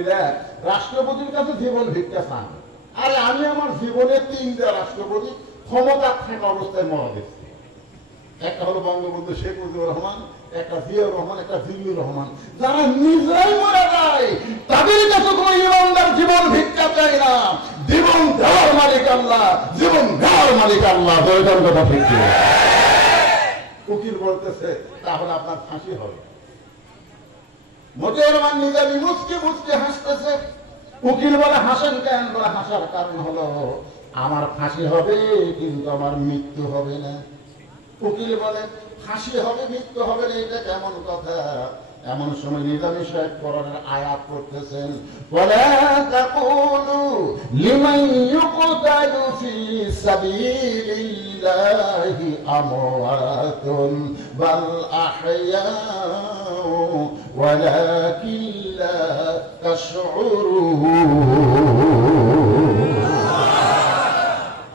মন্ত্রীরা রাষ্ট্রপতির কাছে জীবন ভিক্ষা চান। আরে আমি আমার জীবনে 3টা রাষ্ট্রপতি ক্ষমতা থাকা অবস্থায় মরা দিচ্ছি। একটা হলো বঙ্গবন্ধু শেখ মুজিবুর রহমান, একটা জিয়াউর রহমান, একটা জিল্লুর রহমান। যারা নিজেরাই মারা যায় তাদের কাছে কোনো ইমানদার জীবন ভিক্ষা চাই না। জীবন দেওয়ার মালিক আল্লাহ, জীবন দেওয়ার মালিক আল্লাহ। দয়টার কথা ঠিক। উকিল বলতেছে তাহলে আপনার ফাঁসি হবে। মতিউর রহমান নিজামী মুচকি মুচকি হাসতেছে। উকিল বলে হাসেন কেন? বলে হাসার কারণ হলো আমার ফাঁসি হবে কিন্তু আমার মৃত্যু হবে না। উকিল বলে ফাঁসি হবে মৃত্যু হবে না, এটা কেমন কথা? এমন সময় নিজামী সাহেব কোরআনের আয়াত পড়তেছেন, ওয়ালা তাকুলু লিমান ইউকতালু ফি সাবিলিল্লাহি আমওয়াতুন বাল আহইয়াউ ওয়ালাকিন লা তাশউরুন।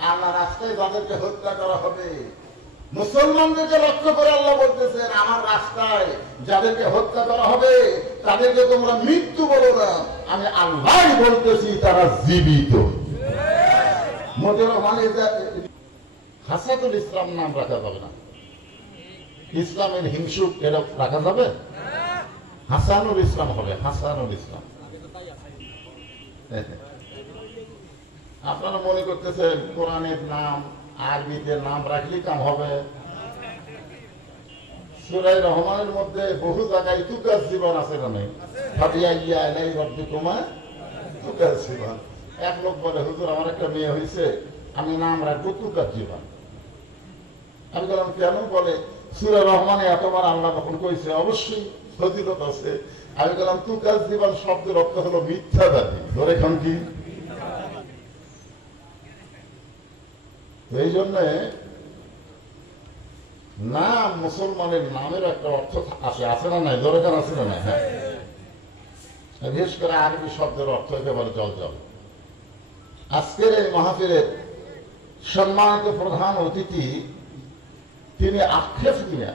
আল্লাহ রাস্তায় যাদেরকে হত্যা করা হবে, মুসলমানদেরকে লক্ষ্য করে আল্লাহ বলতেছেন আমার রাস্তায় যাদেরকে হত্যা করা হবে তাদেরকে তোমরা মৃত্যু বলো না, আমি আল্লাহ বলতেছি তারা জীবিত। মতিউর রহমানের হাসাতুল ইসলাম নাম রাখা যাবে না, ইসলামের হিংসুক এটা রাখা যাবে? হাসানুল ইসলাম হবে, হাসানুল ইসলাম। আপনারা মনে করতেছেন কোরআনের নাম আরবিতে নাম রাখলেই কাম হবে? সূরা রহমানের মধ্যে বহু জায়গায় তুকাজ্জিবান আছে না নেই? ফাবিআইয়ি আলাই রাব্বিকুমা তুকাজ্জিবান। এক লোক বলে হুজুর আমার একটা মেয়ে হয়েছে, আমি নাম রাখবো তুকাজ্জিবান। আমি বললাম কেন? বলে সূরা রহমানে এতবার আল্লাহ তখন কইছে, অবশ্যই ফজিলত আছে। আমি বললাম তুকাজ্জিবান শব্দের অর্থ হলো মিথ্যাবাদী। ধরে খান কি? এই জন্য নাম মুসলমানের নামের একটা অর্থ আছে, আছে না নাই? দরকার আছে না নাই? হ্যাঁ, বিশেষ করে আরবি শব্দের অর্থ একেবারে জল জল। আজকের এই মাহফিলের সম্মানিত প্রধান অতিথি তিনি আক্ষেপ নিয়ে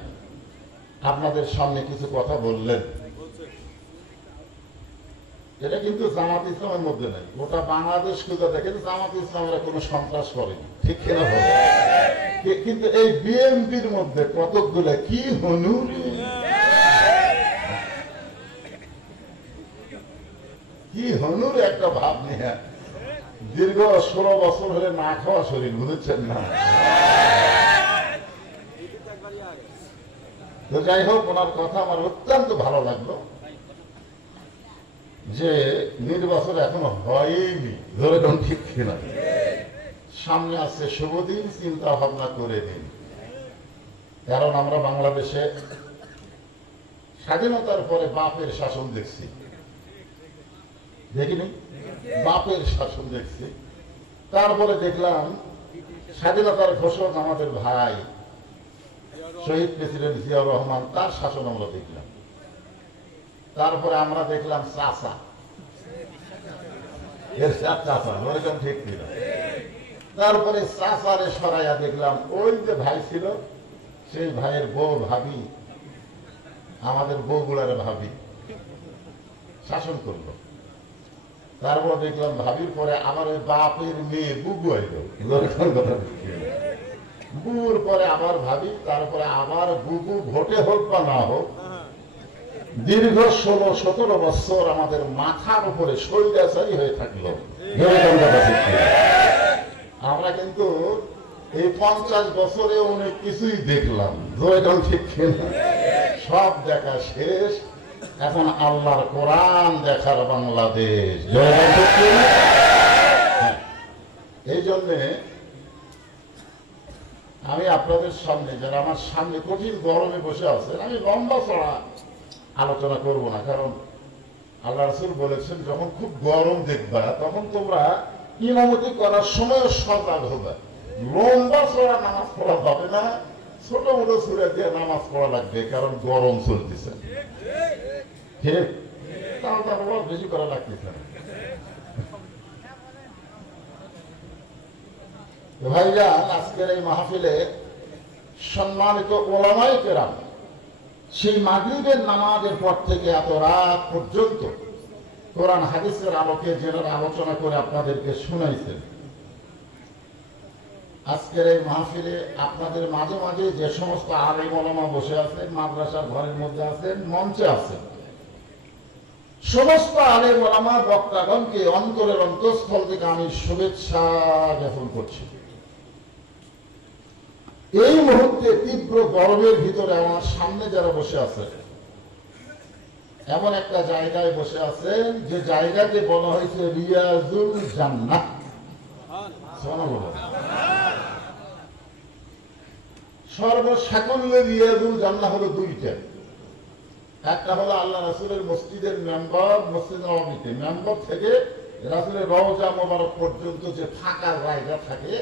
আপনাদের সামনে কিছু কথা বললেন। এটা কিন্তু জামাত ইসলামের মধ্যে নেই। গোটা বাংলাদেশ খুঁজে দেখেন জামাত ইসলামেরা কোনো সন্ত্রাস করেনি, ঠিক কিনা বলে? কিন্তু এই বিএনপির মধ্যে কতকগুলো কি হনুর, কি হনুর একটা ভাব নিয়ে দীর্ঘ 16 বছর হলে না খাওয়া শরীর, বুঝেছেন না? তো যাই হোক, ওনার কথা আমার অত্যন্ত ভালো লাগলো যে নির্বাচন এখনো হয়নি। ধরে কোন ঠিক কিনা? সামনে আছে শুভ দিন, চিন্তা ভাবনা করে দিন। কারণ আমরা বাংলাদেশে স্বাধীনতার পরে বাপের শাসন দেখছি, দেখিনি? বাপের শাসন দেখছি। তারপরে দেখলাম স্বাধীনতার ঘোষক আমাদের ভাই শহীদ প্রেসিডেন্ট জিয়াউর রহমান, তার শাসন আমরা দেখলাম। তারপরে আমরা দেখলাম চাচা, এর চাচা, ওরকম ঠিক ছিল। তারপরে চাচারে সরাইয়া দেখলাম ওই যে ভাই ছিল, সেই ভাইয়ের বউ ভাবি, আমাদের বউগুলারে ভাবি শাসন করলো। তারপর দেখলাম ভাবির পরে আমার ওই বাপের মেয়ে বুবু আইল, বুবুর পরে আবার ভাবি, তারপরে আবার বুবু, ভোটে হোক বা না হোক দীর্ঘ 16-17 বছর আমাদের মাথার উপরে স্বৈরাচারী হয়ে থাকলো। আমরা কিন্তু এই 50 বছরে অনেক কিছুই দেখলাম, ঠিক কিনা? সব দেখা শেষ, এখন আল্লাহর কোরআন দেখার বাংলাদেশ। এই জন্যে আমি আপনাদের সামনে, যারা আমার সামনে কঠিন গরমে বসে আছেন, আমি লম্বা চড়া আলোচনা করব না, কারণ আল্লাহ রাসূল বলেছেন যখন খুব গরম দেখবা তখন তোমরা ইমামতি করার সময় সজাগ হবে। লম্বা চড়া নামাজ পড়া যাবে না, ছোট মোটো সূরা দিয়ে নামাজ পড়া লাগবে, কারণ গরম চলতেছে। ঠিক? তাহলে বেশি করা লাগতেছে না। ভাইজান, আজকের এই মাহফিলে সম্মানিত উলামায়ে কেরাম সেই মাগরিবের নামাজের পর থেকে এত রাত পর্যন্ত কোরআন হাদিসের আলোকে যেনারা আলোচনা করে আপনাদেরকে শুনাইছেন। আজকের এই মাহফিলে আপনাদের মাঝে মাঝে যে সমস্ত আলেম ওলামা বসে আছেন, মাদ্রাসার ঘরের মধ্যে আছেন, মঞ্চে আছেন, সমস্ত আলেম ওলামা বক্তাগণকে অন্তরের অন্তঃস্থল থেকে আমি শুভেচ্ছা জ্ঞাপন করছি। এই মুহূর্তে তীব্র গরমের ভিতরে আমার সামনে যারা বসে আছে, এমন একটা জায়গায় বসে আছেন যে জায়গাকে বলা হয়েছে রিয়াজুল জান্নাহ। সর্বসাকুল্যে রিয়াজুল জান্নাহ হলো দুইটা। একটা হলো আল্লাহ রাসূলের মসজিদের মেম্বার, মসজিদ নববীতে মেম্বার থেকে রাসূলের রওজা মোবারক পর্যন্ত যে ফাঁকা জায়গা থাকে,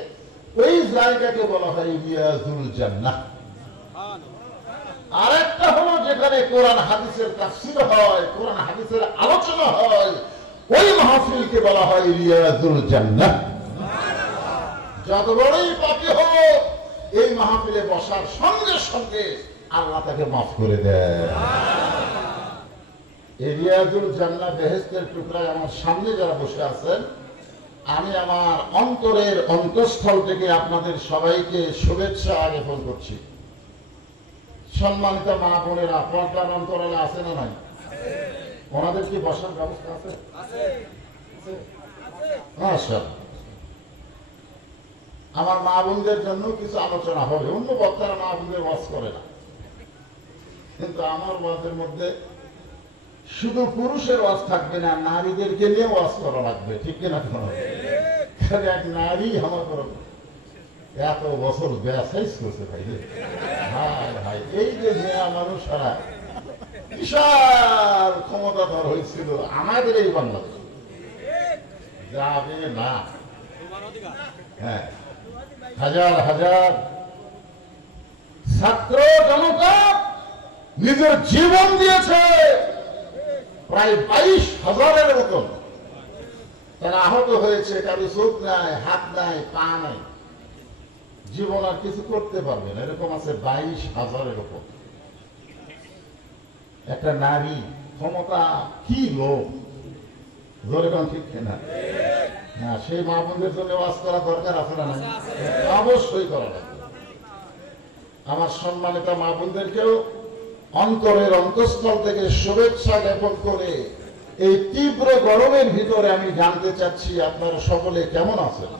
ওই জায়গাকে বলা হয় রিয়াজুল জান্নাহ। আরেকটা হলো যেখানে কোরআন হাদিসের তাফসীর হয়, কোরআন হাদিসের আলোচনা হয়, ওই মাহফিলকে বলা হয় রিয়াজুল জান্নাহ। যত বড়ই পাপী হোক, এই মাহফিলে বসার সঙ্গে সঙ্গে আল্লাহ তাকে মাফ করে দেয়। এই রিয়াজুল জান্নাহ বেহেশতের টুকরায় আমার সামনে যারা বসে আছেন, আমি আমার অন্তরের অন্তঃস্থল থেকে আপনাদের সবাইকে শুভেচ্ছা জ্ঞাপন করছি। সম্মানিত মা বোনেরা পর্দার অন্তরালে আছে না নাই? ওনাদের কি বসার ব্যবস্থা আছে? আচ্ছা, আমার মা বোনদের জন্য কিছু আলোচনা হবে। অন্য বক্তারা মা বোনদের ওয়াজ করে না, কিন্তু আমার ওয়াজের মধ্যে শুধু পুরুষের ওয়াজ থাকবে না, নারীদেরকে নিয়ে ওয়াজ করা লাগবে, ঠিক কিনা? এক নারী আমার এত বছর ব্যাসাইজ করছে ভাই। ভাই ভাই, এই যে মেয়া মানুষরা বিশাল ক্ষমতাধর হয়েছিল আমাদের এই বাংলাদেশ, যাবে না। হ্যাঁ, হাজার হাজার ছাত্র জনতা নিজের জীবন দিয়েছে, প্রায় 22,000-এর মতন। তারা আহত হয়েছে, কারো চোখ নাই, হাত নাই, পা নাই, জীবন আর কিছু করতে পারবে না, এরকম আছে 22,000-এর উপর। একটা নারী ক্ষমতা কি লোক, ধরে কোন ঠিক না? হ্যাঁ, সেই মা বোনদের জন্য ওয়াজ করা দরকার আছে না? অবশ্যই করা লাগবে। আমার সম্মানিত মা বোনদেরকেও অন্তরের অন্তঃস্থল থেকে শুভেচ্ছা জ্ঞাপন করে এই তীব্র গরমের ভিতরে আমি জানতে চাচ্ছি আপনারা সকলে কেমন আছেন?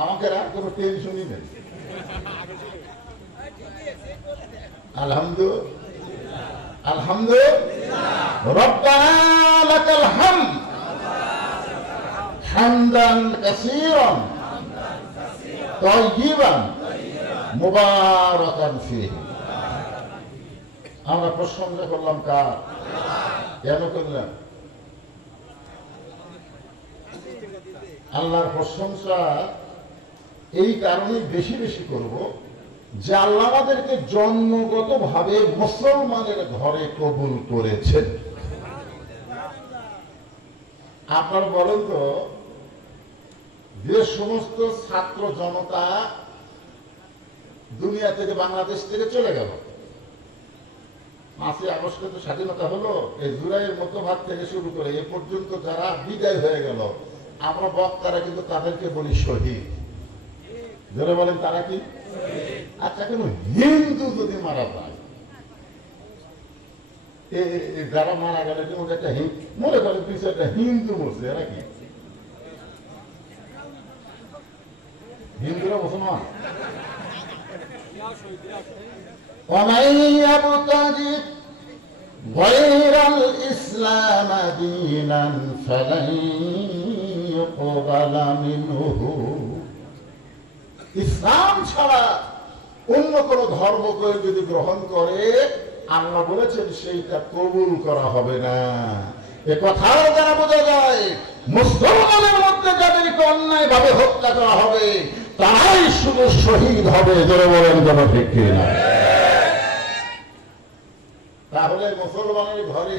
আমাকে আর কোনো টেনশনই নেই, আলহামদুলিল্লাহ আলহামদুলিল্লাহ। রব্বানা লাকাল হামদ হামদান কাসীরান তাইয়িবান মুবারাকান ফীহি। আমরা প্রশংসা করলাম কার? কেন করলাম? আল্লাহর প্রশংসা এই কারণে বেশি বেশি করব যে আল্লাহ আমাদেরকে জন্মগতভাবে মুসলমানের ঘরে কবুল করেছেন। আপনারা বলেন তো, যে সমস্ত ছাত্র জনতা দুনিয়া থেকে, বাংলাদেশ থেকে চলে গেল, 5ই আগস্টে তো স্বাধীনতা হলো, এই জুলাইয়ের মধ্যভাগ থেকে শুরু করে এ পর্যন্ত যারা বিদায় হয়ে গেল, আমরা বক্তারা কিন্তু তাদেরকে বলি শহীদ। যারা বলেন তারা কি? আচ্ছা, কেন হিন্দু যদি মারা যায়, যারা মারা গেলে একটা মনে করে পিছনে একটা হিন্দু মরছে, এরা কি হিন্দুরা মুসলমান? ومن يبتغي غير الإسلام دينا فلن يقبل منه। ইসলাম ছাড়া অন্য কোন ধর্মকে যদি গ্রহণ করে, আল্লাহ বলেছেন সেইটা কবুল করা হবে না। এ কথাও দ্বারা বোঝা যায় মুসলমানের মধ্যে যাদেরকে অন্যায় ভাবে হত্যা করা হবে তারাই শুধু শহীদ হবে। জোরে বলেন কোনো ঠিক কিনা? তাহলে মুসলমানের ঘরে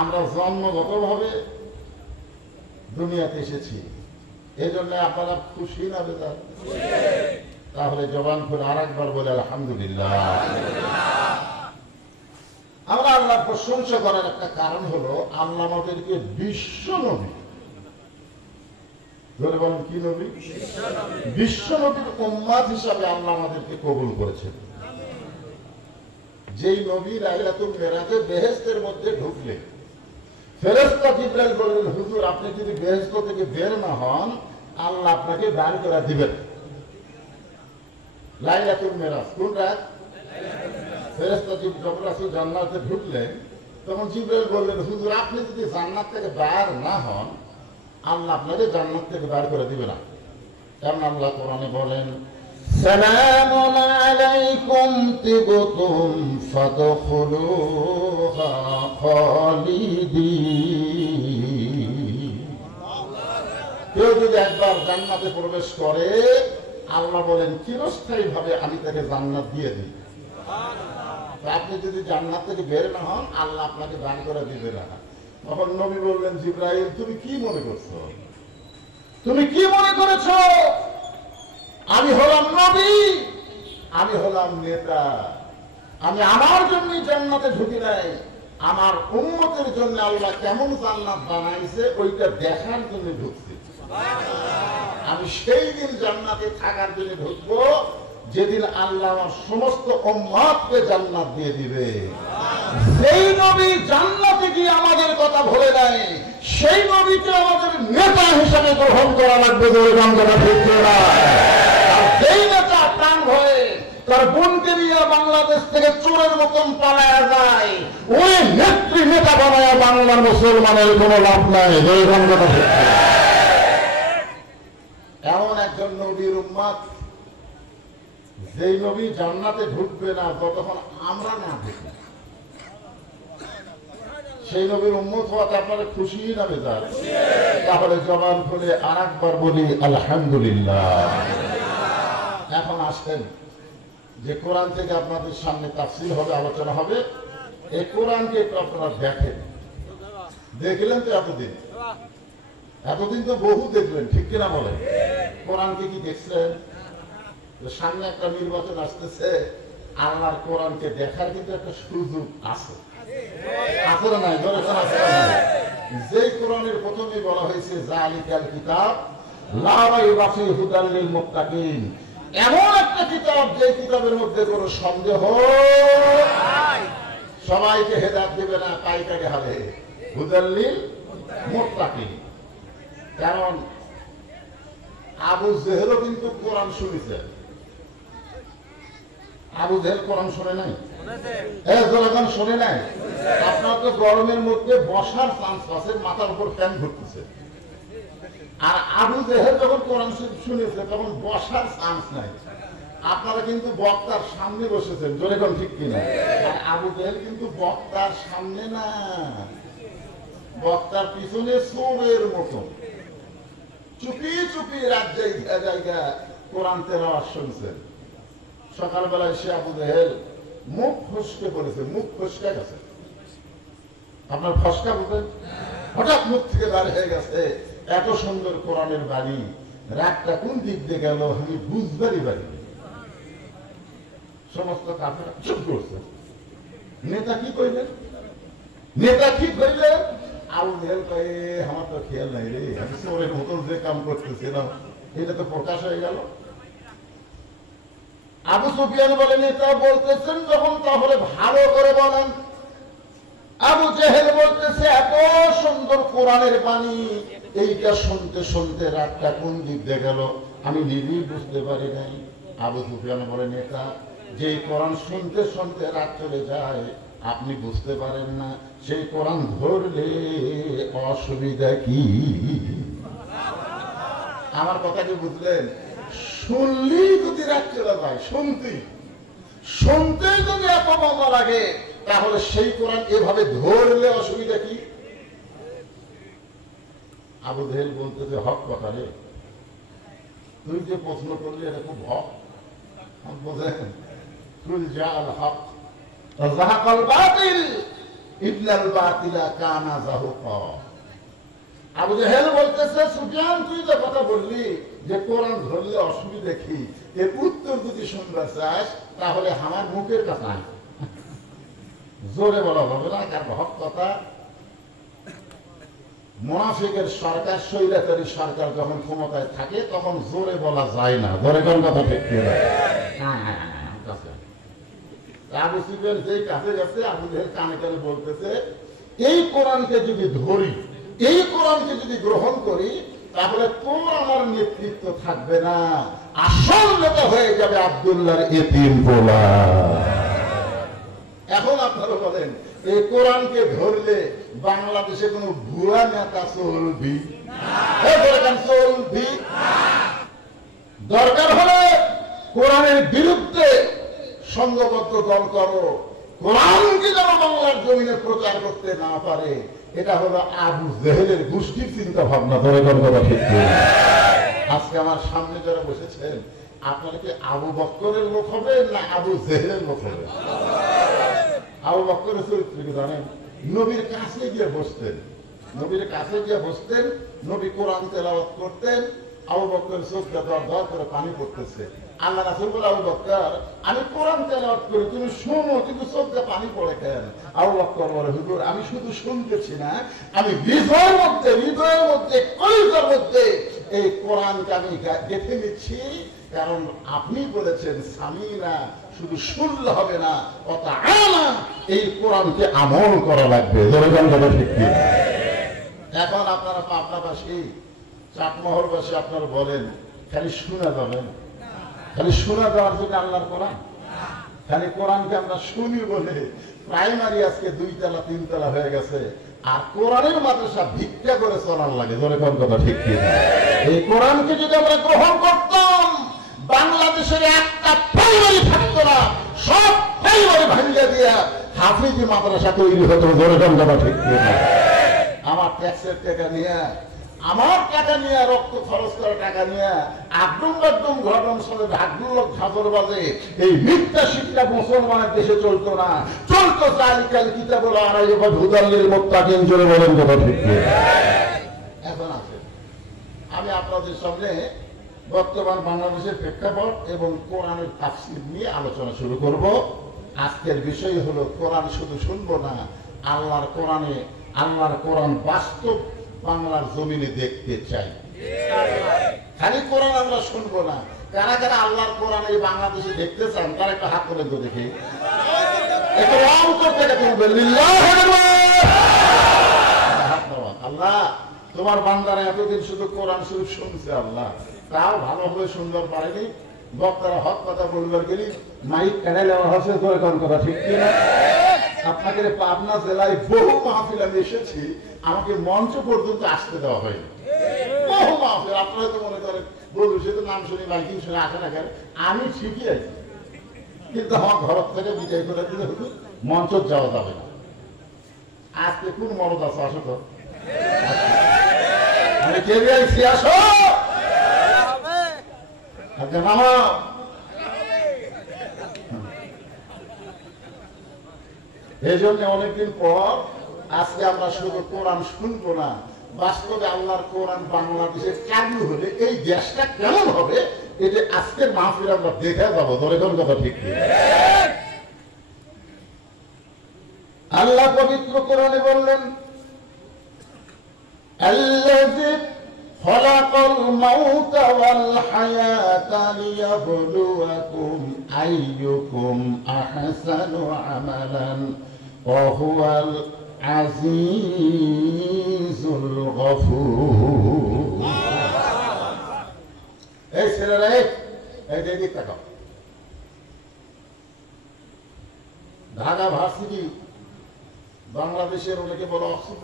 আমরা জন্মগতভাবে দুনিয়াতে এসেছি, এই জন্য আপনারা খুশি না বেজার? তাহলে জবান খুলে আর একবার বলে আলহামদুলিল্লাহ। আমরা আল্লাহর প্রশংসা করার একটা কারণ হলো আল্লাহ আমাদেরকে বিশ্ব নবী, ধরে বলেন কি নবী? বিশ্ব নবীর উম্মাত হিসাবে আল্লাহ আমাদেরকে কবুল করেছেন। যেই নবী লাইলাতুল মেরাজে বেহেশতের মধ্যে ঢুকলেন, ফেরেশতা জিবরাইল বললেন, হুজুর আপনি যদি বেহেশত থেকে বের না হন আল্লাহ আপনাকে দাঁড় করে দিবেন। লাইলাতুল মেরাজ কোন রাত? ফেরেশতা যখন রাসূল জান্নাতে ঢুকলেন তখন জিবরাইল বললেন, হুজুর আপনি যদি জান্নাত থেকে বের না হন আল্লাহ আপনাকে জান্নাত থেকে বের করে দিবে না। কারণ আল্লাহ কোরআনে বলেন, সালামুন আলাইকুম তিবতুম ফাদখুলুহা খালিদিন। কেউ যদি একবার জান্নাতে প্রবেশ করে আল্লাহ বলেন চিরস্থায়ী ভাবে আমি তাকে জান্নাত দিয়ে দিই। আপনি যদি জান্নাত থেকে বের না হন আল্লাহ আপনাকে দান করে দিবে না। তখন নবী বললেন, জিবরাইল তুমি কি মনে করছো? তুমি কি মনে করেছো? আমি হলাম নবী, আমি হলাম নেতা, আমি আমার জন্যই জান্নাতে ঢুকি নাই, আমার উম্মতের জন্য আল্লাহ কেমন জান্নাত বানাইছে ওইটা দেখার জন্য ঢুকছি। আমি সেই দিন জান্নাতে থাকার জন্য ঢুকবো যেদিন আল্লাহ আমার সমস্ত উম্মতকে জান্নাত দিয়ে দিবে। সেই নবী জান্নাতে গিয়ে আমাদের কথা ভুলে নাই, সেই নবীকে আমাদের নেতা হিসেবে গ্রহণ করা লাগবে। সেই নেতা প্রাণ ভয়ে তার বোনকে নিয়ে বাংলাদেশ থেকে চোরের মতন পালায়া যায়, ওই নেত্রী নেতা বানায় বাংলার মুসলমানের কোনো লাভ নাই। এমন একজন নবীর উম্মত যেই নবী জান্নাতে ঢুকবে না যতক্ষণ আমরা না ঢুকবো। সেই নবীর উম্মত হওয়াতে আপনারা খুশি না বেজার? তাহলে জবান খুলে আর একবার বলি আলহামদুলিল্লাহ। এখন আসেন যে কোরআন থেকে আপনাদের সামনে তাফসীর হবে, আলোচনা হবে। এই কোরআনকে একটু আপনারা দেখেন। দেখলেন তো এতদিন তো বহু দেখলেন, ঠিক কিনা বলেন? কোরআনকে কি দেখছেন? সামনে একটা নির্বাচন আসতেছে, আল্লাহর কোরআনকে দেখার কিন্তু একটা সুযোগ আছে। আসলে নাই, যে কোরআনের প্রথমে বলা হয়েছে যালিকাল কিতাব লা রাইবা ফীহি হুদাল লিল মুত্তাকিন, এমন একটা কিতাব যে কিতাবের মধ্যে কোনো সন্দেহ নাই, সবাইকে হেদায়েত দিবে না পাইকারি হারে, হুদাল লিল মুত্তাকিন। কারণ আবু জেহেলও কিন্তু কোরআন শুনেছে। আবু জেহেল কোরআন শুনে নাই? শুনে নাই? আপনার তো গরমের মধ্যে বসার চান্স আছে, মাথার উপর ফ্যান ঘুরতেছে। আর আবু জেহেল যখন কোরআন শুনেছে তখন বসার চান্স নাই। আপনারা কিন্তু বক্তার সামনে বসেছেন, জোরে কোন ঠিক কিনা? আর আবু জেহেল কিন্তু বক্তার সামনে না, বক্তার পিছনে চোরের মতো চুপি চুপি রাত জায়গা কোরআন তেলাওয়াত শুনছেন। সকালবেলায় সে আবু জেহেল মুখ ফসকে পড়েছে, মুখ ফসকে গেছে। আপনার ফসকা বুঝেন? হঠাৎ মুখ থেকে বার হয়ে গেছে, এত সুন্দর কোরআনের বাণী, রাতটা কোন দিক দিয়ে গেল আমি বুঝবারই পারি। সমস্ত কাফেররা চুপ করছে। নেতা কি কইলেন? নেতা কি কইলেন? আবু জেহেল কয়ে আমার তো খেয়াল নাই রে, আমি চোরের মতন যে কাম করতেছিলাম এটা তো প্রকাশ হয়ে গেল। আবু সুফিয়ান বলেন, নেতা বলতেছেন যখন তাহলে ভালো করে বলেন। আবু জেহেল বলতেছে এত সুন্দর কোরআনের বাণী, এইটা শুনতে শুনতে রাতটা কোন দিক দিয়ে গেল আমি নিজেই বুঝতে পারি নাই। আবু সুফিয়ান বলে, নেতা যে কোরআন শুনতে শুনতে রাত চলে যায় আপনি বুঝতে পারেন না, সেই কোরআন ধরলে অসুবিধা কি? আমার কথা কি বুঝলেন? শুনলেই যদি রাত চলে যায়, শুনতে যদি এত মজা লাগে তাহলে সেই কোরআন এভাবে ধরলে অসুবিধা কি? আবু জেহেল বলতেছে, হক কথা রে, তুই যে প্রশ্ন করলি এটা খুব হক। বোঝেন, কুল জাআল হক ওয়া যাহাকাল বাতিল ইন্নাল বাতিলা কানা যাহুকা। আবু জেহেল বলতেছে, সুফিয়ান তুই যে কথা বললি যে কোরআন ধরলে অসুবিধা কি, এর উত্তর যদি শুনতে চাস তাহলে আমার মুখের কাছে আয়। জোরে বলা যাবে না, কারণ হক কথা। মুনাফিকের সরকার, স্বৈরাচারী সরকার যখন ক্ষমতায় থাকে তখন জোরে বলা যায় না। জোরে কোন কথা ঠিক কি না? আবু সুফিয়ান যেই কাছে গেছে, আবু জেহেল কানে কানে বলতেছে, এই কোরআনকে যদি ধরি, এই কোরআনকে যদি গ্রহণ করি, তাহলে তোর আমার নেতৃত্ব থাকবে না, আসল নেতা হয়ে যাবে আব্দুল্লাহর এতিম পোলা। এখন আপনারা বলেন, এই কোরআনকে ধরলে বাংলাদেশে কোন ভুয়া নেতা চলবি? চলবি? দরকার হলে কোরআনের বিরুদ্ধে সংঘবদ্ধ দল করো, কোরআনকে যেন বাংলার জমিনে প্রচার করতে না পারে। এটা হলো আবু জেহেলের গোষ্ঠীর চিন্তা ভাবনা। ধরে কথা ঠিক। আজকে আমার সামনে যারা বসেছেন, আপনারা কি আবু বকরের লোক হবে না আবু জেহেলের লোক হবে? আবু বকরের চরিত্র কি জানেন? নবীর কাছে গিয়ে বসতেন, নবীর কাছে গিয়ে বসতেন, নবী কোরআন তেলাওয়াত করতেন, আবু বকরের চোখটা দর দর করে পানি পড়তেছে। আল্লাহ রাসূল বলে, আবু বকর, আমি কোরআন তেলাওয়াত করি, তুমি শোনো, কিন্তু চোখটা পানি পড়ে কেন? আবু বকর বলে, হুজুর, আমি শুধু শুনতেছি না, আমি হৃদয়ের মধ্যে কলিজার মধ্যে এই কোরআনকে আমি দেখে নিচ্ছি। কারণ আপনি বলেছেন, সামিনা, শুধু শুনলে হবে না, অতাআনা, এই কোরআনকে আমল করা লাগবে। এখন আপনারা পাবনাবাসী, চাটমোহরবাসী, আপনারা বলেন, খালি শোনা যাবেন, খালি শোনা যাওয়ার জন্য আল্লাহর কোরআন, খালি কোরআনকে আমরা শুনি বলে প্রাইমারি আজকে 2 তলা 3 তলা হয়ে গেছে, আর কোরআনের মাদ্রাসা ভিক্ষা করে চলার লাগে। ধরে কোন কথা ঠিক কি? এই কোরআনকে যদি আমরা গ্রহণ করতাম, বাংলাদেশের একটা প্রাইমারি থাকতো না, সব প্রাইমারি ভাঙিয়ে দিয়া হাফিজি মাদ্রাসা তৈরি হতো। ধরে কোন কথা ঠিক কি? আমার ট্যাক্সের টাকা নিয়ে, আমার টাকা নিয়ে, রক্ত খরচ করা টাকা নিয়ে আদম ঘটন চলে, ঢাকুল্লোক ঝাঁঝর বাজে, এই মিথ্যা শিক্ষা মুসলমানের দেশে চলতো না, চলতো জালিকাল কিতাবুল আরাইবা হুদাল্লিল মুত্তাকিন। জোরে বলেন কথা ঠিক। এখন আছে, আমি আপনাদের সামনে বর্তমান বাংলাদেশের প্রেক্ষাপট এবং কোরআনের তাফসীর নিয়ে আলোচনা শুরু করব। আজকের বিষয় হলো, কোরআন শুধু শুনবো না, আল্লাহর কোরআন বাস্তব বাংলার জমিনে দেখতে চাই। খালি কোরআন আমরা শুনবো না, কারা কারা আল্লাহর কোরআন এই বাংলাদেশে দেখতে চান, তারা একটা হাত করে তো দেখি। আল্লাহ, তোমার বান্দারা এতদিন শুধু কোরআন শরীফ শুনছে, আল্লাহ তাও ভালোভাবে সুন্দর পারেনি। বক্তারা হক কথা বলবার গেলি মাইক কেটে নেওয়া হচ্ছে। তোর কোন কথা ঠিক কিনা? আপনাকে পাবনা জেলায় বহু মাহফিল আমি এসেছি, আমাকে মঞ্চ পর্যন্ত আসতে দেওয়া হয়নি। বহু মাহফিল, আপনারা তো মনে করেন বলুন, সে তো নাম শুনি মাইকিং শুনে আসে না কেন? আমি ঠিকই আছি, কিন্তু আমার ঘর থেকে বিদায় করে দিলে হতো, মঞ্চ যাওয়া যাবে না। আজকে কোন মরদ আছে? আসো তো, আমি কে দিয়েছি, আসো। এই জন্য অনেকদিন পর আজকে আমরা শুধু কোরআন শুনবো না, বাস্তবে আল্লাহর কোরআন বাংলাদেশে চালু হলে এই দেশটা কেমন হবে, এটা আজকের মাহফিল আমরা দেখে যাবো। ধরে কোন কথা ঠিক? আল্লাহ পবিত্র কোরআনে বললেন, আল্লাযী খালাকাল মাউতা ওয়াল হায়াতা লিয়াবলুয়াকুম আইয়ুকুম আহসানু আমালান ওয়া হুয়াল আজিজুল গফুর। এই ছেলেরা, এই দিকে তাকাও। ঢাকা ভার্সিটি বাংলাদেশের অনেকে বড় অক্সফোর্ড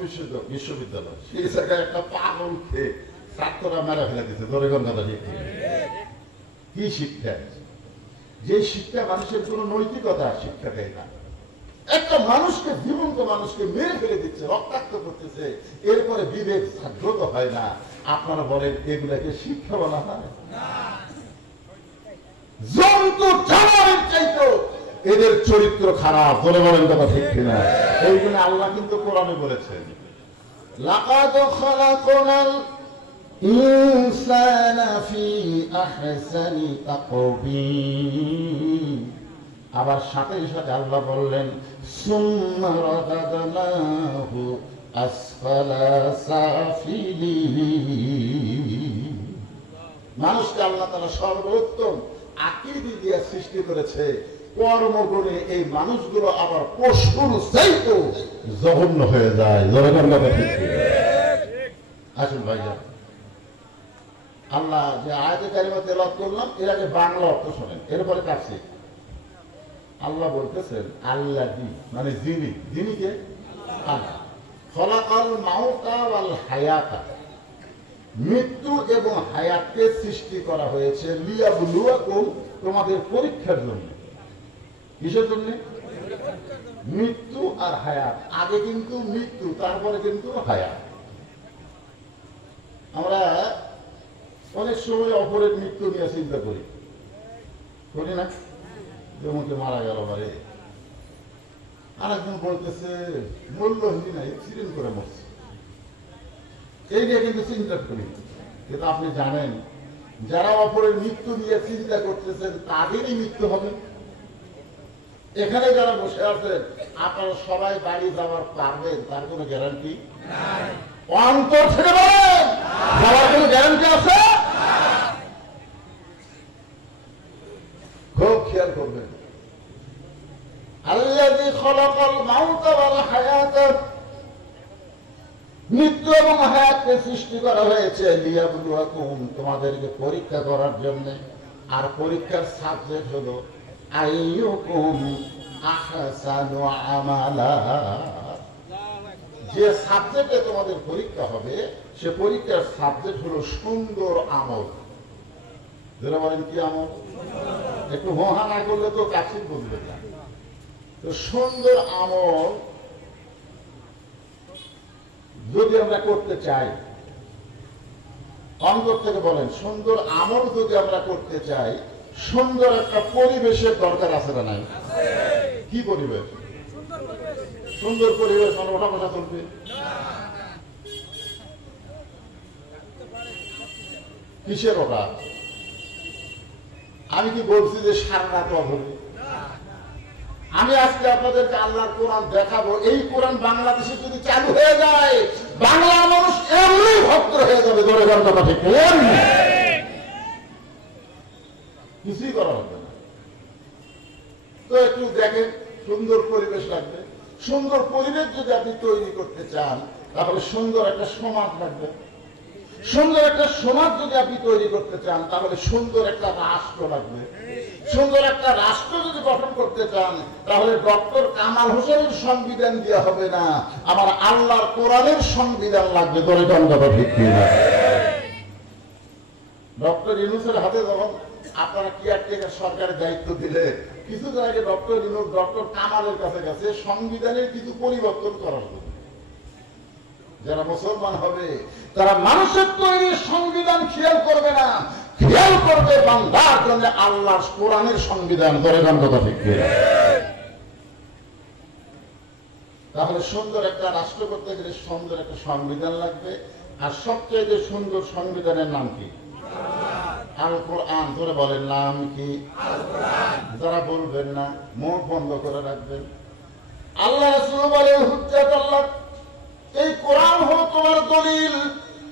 বিশ্ববিদ্যালয়, সেই জায়গায় একটা পাগল খেয়ে ছাত্ররা মেরা ফেলে দিচ্ছে। ধরে কোন কথা ঠিক? কি শিক্ষা? যে শিক্ষা মানুষের কোন নৈতিকতা শিক্ষা দেয় না। একটা মানুষকে, জীবন্ত মানুষকে মেরে ফেলে দিচ্ছে, রক্তাক্ত করতেছে, এরপরে বিবেক জাগ্রত হয় না। আপনারা বলেন, এগুলাকে শিক্ষা বলা হয়? জন্তু জানোয়ারের চাইতো এদের চরিত্র খারাপ। বলে বলেন কথা ঠিক কিনা? এইগুলো আল্লাহ কিন্তু কোরআনে বলেছেন, লাকাদ খালাকনাল ইনসানা ফি আহসানি তাকওয়িম আবার সাথে সাথে আল্লাহ বললেন সুম্মা রাদাদনাহু আসফালা সাফিলিন। মানুষকে আল্লাহ তাআলা সর্বোত্তম আকৃতি দিয়ে সৃষ্টি করেছে, কর্ম করে এই মানুষগুলো আবার পশুর চাইতে জঘন্য হয়ে যায়। আসুন ভাইজান, আল্লাহ যে আয়াতে কারিমা তেলাওয়াত করলাম এর আগে বাংলা অর্থ শোনেন, এরপরে তাফসীর। আল্লাহ বলতেছেন আল্লাযী মানে যিনি, যিনি কে? আল্লাহ। খলাকাল মাউতা ওয়াল হায়াতা, মৃত্যু এবং হায়াতকে সৃষ্টি করা হয়েছে লিয়াবলুয়াকুম, তোমাদের পরীক্ষার জন্য। কিসের জন্য? মৃত্যু আর হায়াত। আগে কিন্তু মৃত্যু, তারপরে কিন্তু হায়াত। আমরা অনেক সময় অপরের মৃত্যু নিয়ে চিন্তা করি, করি না? যেমনকে মারা গেল বারে, আরেকজন বলতেছে মূল্যহীন নাই, অ্যাক্সিডেন্ট করে মরছে, এই নিয়ে কিন্তু চিন্তা করি। কিন্তু আপনি জানেন যারা অপরের মৃত্যু নিয়ে চিন্তা করতেছেন তাদেরই মৃত্যু হবে। এখানে যারা বসে আছেন আপনারা সবাই বাড়ি যাওয়ার পারবেন তার কোনো গ্যারান্টি নাই। অন্তর থেকে বলেন যাওয়ার কোনো গ্যারান্টি আছে? খুব খেয়াল করবেন। আল্লাযী খলাকাল মাউতা ওয়াল হায়াতা, মৃত্যু এবং হায়াতকে সৃষ্টি করা হয়েছে লিয়াবলুয়াকুম, তোমাদেরকে পরীক্ষা করার জন্য। আর পরীক্ষার সাবজেক্ট হলো আইয়ুকুম আহসানু আমালা। যে সাবজেক্টে তোমাদের পরীক্ষা হবে সে পরীক্ষার সাবজেক্ট হলো সুন্দর আমল। যারা বলেন কি আমল? একটু মহা না করলে তো কাছে বুঝবে না। তো সুন্দর আমল যদি আমরা করতে চাই, অন্তর থেকে বলেন, সুন্দর আমল যদি আমরা করতে চাই, সুন্দর একটা পরিবেশের দরকার আছে না নাই? কি পরিবেশ? সুন্দর পরিবেশ মানে ওঠা বসা চলবে? কিসের ওটা? আমি কি বলছি যে সারা রাত হবে? আমি আজকে আপনাদেরকে আল্লাহর কোরআন দেখাবো। এই কোরআন বাংলাদেশে যদি চালু হয়ে যায় বাংলা মানুষ এমনি ভক্ত হয়ে যাবে। ধরে কথা ঠিক কিছুই করা হবে না। তো একটু দেখেন, সুন্দর পরিবেশ লাগবে। সুন্দর পরিবেশ যদি আপনি তৈরি করতে চান তাহলে সুন্দর একটা সমাজ লাগবে। সুন্দর একটা সমাজ যদি আপনি তৈরি করতে চান তাহলে সুন্দর একটা রাষ্ট্র লাগবে। সুন্দর একটা রাষ্ট্র যদি গঠন করতে চান তাহলে ডক্টর কামাল হোসেনের সংবিধান দেওয়া হবে না, আমার আল্লাহর কোরআনের সংবিধান লাগবে। ধরে কথা ঠিক না? ডক্টর ইউনূসের হাতে যখন আপনারা কেয়ারটেকার সরকারের দায়িত্ব দিলে, কিছুদিন আগে ডক্টর ইউনূস ডক্টর কামালের কাছে গেছে সংবিধানের কিছু পরিবর্তন করার জন্য। যারা মুসলমান হবে তারা মানুষের তৈরি সংবিধান খেয়াল করবে না, খেয়াল করবে বান্দার জন্য আল্লাহর কোরআনের সংবিধান। ধরে কথা ঠিক না? তাহলে সুন্দর একটা রাষ্ট্র করতে গেলে সুন্দর একটা সংবিধান লাগবে। আর সবচেয়ে সুন্দর সংবিধানের নাম কি? আল কোরআন। ধরে বলেন নাম কি? যারা বলবেন না মুখ বন্ধ করে রাখবেন। আল্লাহ রাসূল বলেন হুজ্জাতুল্লাহ, এই কোরআন হলো তোমার দলিল।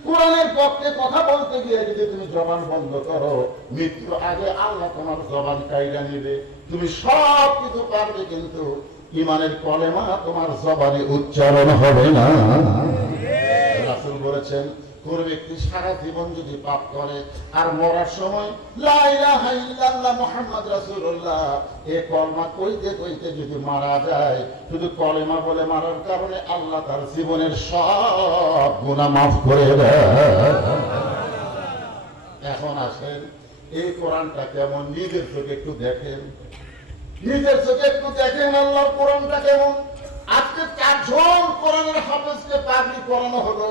কোরআনের পক্ষে কথা বলতে গিয়ে যদি তুমি জবান বন্ধ করো, মৃত্যুর আগে আল্লাহ তোমার জবান কাইরা নিবে। তুমি সব কিছু পারবে কিন্তু ঈমানের কলেমা তোমার জবানে উচ্চারণ হবে না। রাসূল বলেছেন কোন ব্যক্তি সারা জীবন যদি পাপ করে আর মরার সময় লা ইলাহা ইল্লাল্লাহ মুহাম্মদ রাসূলুল্লাহ এই কলমা কইতে কইতে যদি মারা যায়, শুধু কলেমা বলে মারার কারণে আল্লাহ তার জীবনের সব গুনাহ মাফ করে দেয়। এখন আসেন এই কোরআনটা কেমন নিজের চোখে একটু দেখেন, নিজের চোখে একটু দেখেন আল্লাহর কোরআনটা কেমন। আজকে 4 জন কোরআনের হাফেজকে পাগড়ি পরানো হলো,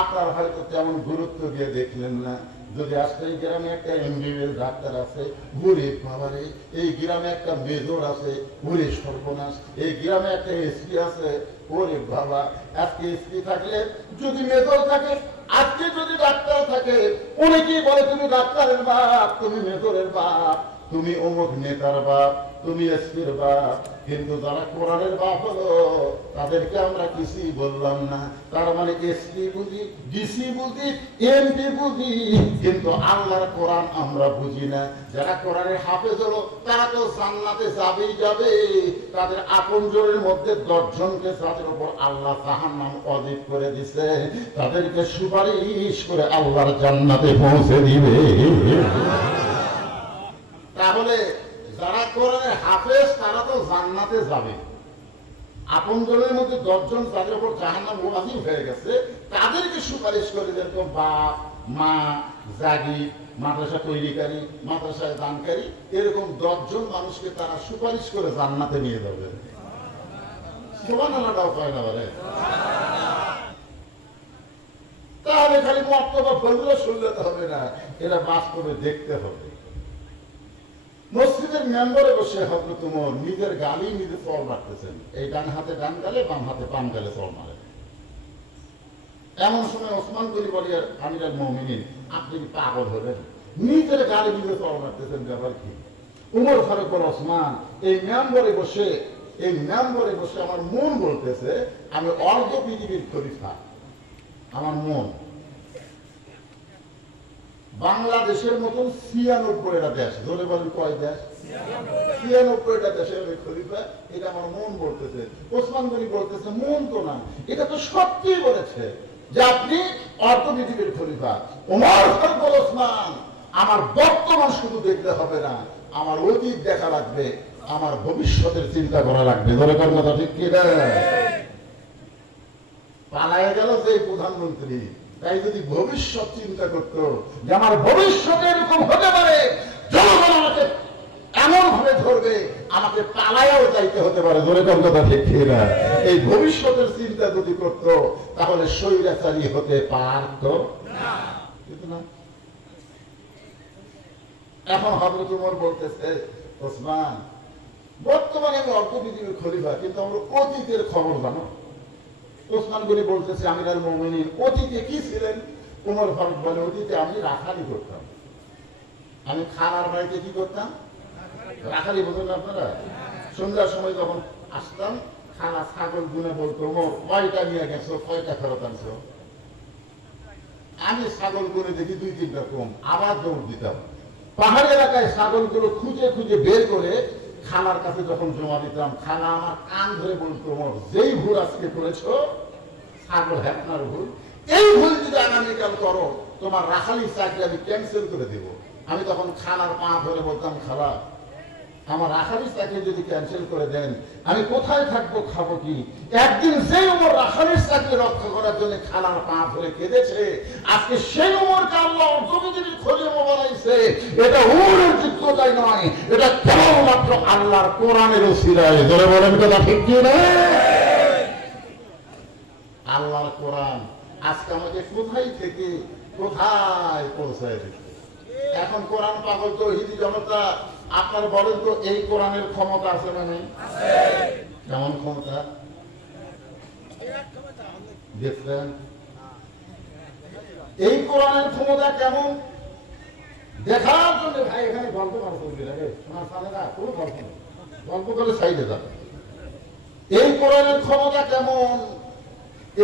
আপনার হয়তো তেমন গুরুত্ব দিয়ে দেখলেন না। যদি আজকে এই গ্রামে একটা এমবিবিএস ডাক্তার আছে, ঘুরে বাবারে, এই গ্রামে একটা মেজর আছে, ঘুরে সর্বনাশ, এই গ্রামে একটা এসপি আছে, ওরে বাবা। আজকে এসপি থাকলে যদি মেজর থাকে, আজকে যদি ডাক্তার থাকে, অনেকেই বলে তুমি ডাক্তারের বাপ, তুমি মেজরের বাপ, তুমি অমুক নেতার বাপ। তুমি এসপির বাপ, কিন্তু যারা কোরআনের বাপ হলো তাদেরকে আমরা কিছুই বললাম না। তার মানে এসপি বুঝি, ডিসি বুঝি, এমপি বুঝি, কিন্তু আল্লাহর কোরআন আমরা বুঝি না। যারা কোরআনের হাফেজ হলো তারা তো জান্নাতে যাবেই যাবে। তাদের আপনজনের মধ্যে 10 জনকে যাদের উপর আল্লাহ জাহান্নাম ওয়াজিব করে দিছে, তাদেরকে সুপারিশ করে আল্লাহর জান্নাতে পৌঁছে দিবে। তাহলে যারা কোরআনের হাফেজ তারা তো জান্নাতে যাবে। আপনজনের মধ্যে 10 জন যাদের উপর জাহান্নাম ওয়াজিব হয়ে গেছে তাদেরকে সুপারিশ করে, যেরকম বাপ, মা, জাগি, মাদ্রাসা তৈরিকারী, মাদ্রাসায় দানকারী, এরকম 10 জন মানুষকে তারা সুপারিশ করে জান্নাতে নিয়ে যাবে। সুবহানাল্লাহটাও কয় না বলে। তাহলে খালি বক্তব্য বললে শুনলে তো হবে না, এটা বাস্তবে দেখতে হবে। মসজিদের মেম্বারে বসে হযরত ওমর নিজের গালি নিজে চড় মারতেছেন, এই ডান হাতে ডান গালে, বাম হাতে বাম গালে চড় মারে। এমন সময় ওসমান গনি বলে, আমিরুল মুমিনিন আপনি কি পাগল হলেন? নিজের গালি নিজে চড় মারতেছেন, ব্যাপার কি? উমর ফারুক বলে, ওসমান এই মেম্বারে বসে আমার মন বলতেছে আমি অর্ধ পৃথিবীর খলিফা। আমার মন বাংলাদেশের মতন 96টা দেশ, ধরে বলেন কয় দেশ? 96টা দেশের খলিফা, এটা আমার মন বলতেছে। ওসমান গনি বলতেছে মন তো না, এটা তো সত্যি বলেছে যে আপনি অর্ধ পৃথিবীর খলিফা। ওমর ফারুক বলে, ওসমান আমার বর্তমান শুধু দেখতে হবে না, আমার অতীত দেখা লাগবে, আমার ভবিষ্যতের চিন্তা করা লাগবে। ধরে কোন কথা ঠিক কি না? পালায় গেল যে প্রধানমন্ত্রী, তাই যদি ভবিষ্যৎ চিন্তা করতো যে আমার ভবিষ্যতে এরকম হতে পারে, জনগণ আমাকে এমন ভাবে ধরবে, আমাকে পালায়াও যাইতে হতে পারে। ধরে কোন কথা ঠিক কি না? এই ভবিষ্যতের চিন্তা যদি করতো তাহলে স্বৈরাচারী হতে পারত না। এখন হযরত ওমর বলতেছে, ওসমান বর্তমানে আমি অর্ধ পৃথিবীর খলিফা, কিন্তু আমরা অতীতের খবর জানো? ওসমান গনি বলতেছে, আমিরুল মুমিনিন অতীতে কি ছিলেন? ওমর ফারুক বলে, অতীতে আমি রাখালি করতাম। আমি খালার বাড়িতে কি করতাম? রাখালি। বোঝেন আপনারা? সন্ধ্যার সময় যখন আসতাম, খালা ছাগল গুনে বলতো, ওমর কয়টা নিয়ে গেছো, কয়টা ফেরত আনছো? আমি ছাগল গুনে দেখি 2-3টা কম, আবার দৌড় দিতাম। পাহাড়ি এলাকায় ছাগলগুলো খুঁজে খুঁজে বের করে খালার কাছে যখন জমা দিতাম, খালা আমার কান ধরে বলতো, ওমর যেই ভুল আজকে করেছো, ছাগল হেপনার ভুল, এই ভুল যদি আগামীকাল করো তোমার রাখালির চাকরি আমি ক্যান্সেল করে দেব। আমি তখন খালার পা ধরে বলতাম, খালা আমার রাখালির চাকরি যদি ক্যান্সেল করে দেন আমি কোথায় থাকবো, খাবো কি? একদিন সেই ওমর রাখালির চাকরি রক্ষা করার জন্য খালার পা ধরে কেঁদেছে, আজকে সেই ওমরকে আল্লাহ অর্ধপৃথিবীর খলিফা বানাইছে। এটা ওমরের যোগ্যতাই নয়, এটা কেবলমাত্র আল্লাহর কোরআনের ওসিলায়। ধরে বলেন কথা ঠিক কি না? আল্লাহর কোরআন আজকে আমাকে কোথায় থেকে কোথায় পৌঁছায় দিচ্ছে। এখন কোরআন পাগল তৌহিদি জনতা, আপনার বলেন তো এই কোরআনের ক্ষমতা আছে না নেই? কেমন ক্ষমতা দেখছেন? এই কোরআনের ক্ষমতা কেমন দেখার জন্য ভাই এখানে গল্প করা চলবে লাগে, শোনার সামনে না কোনো গল্প নেই, গল্প করে সাইডে যাবে। এই কোরআনের ক্ষমতা কেমন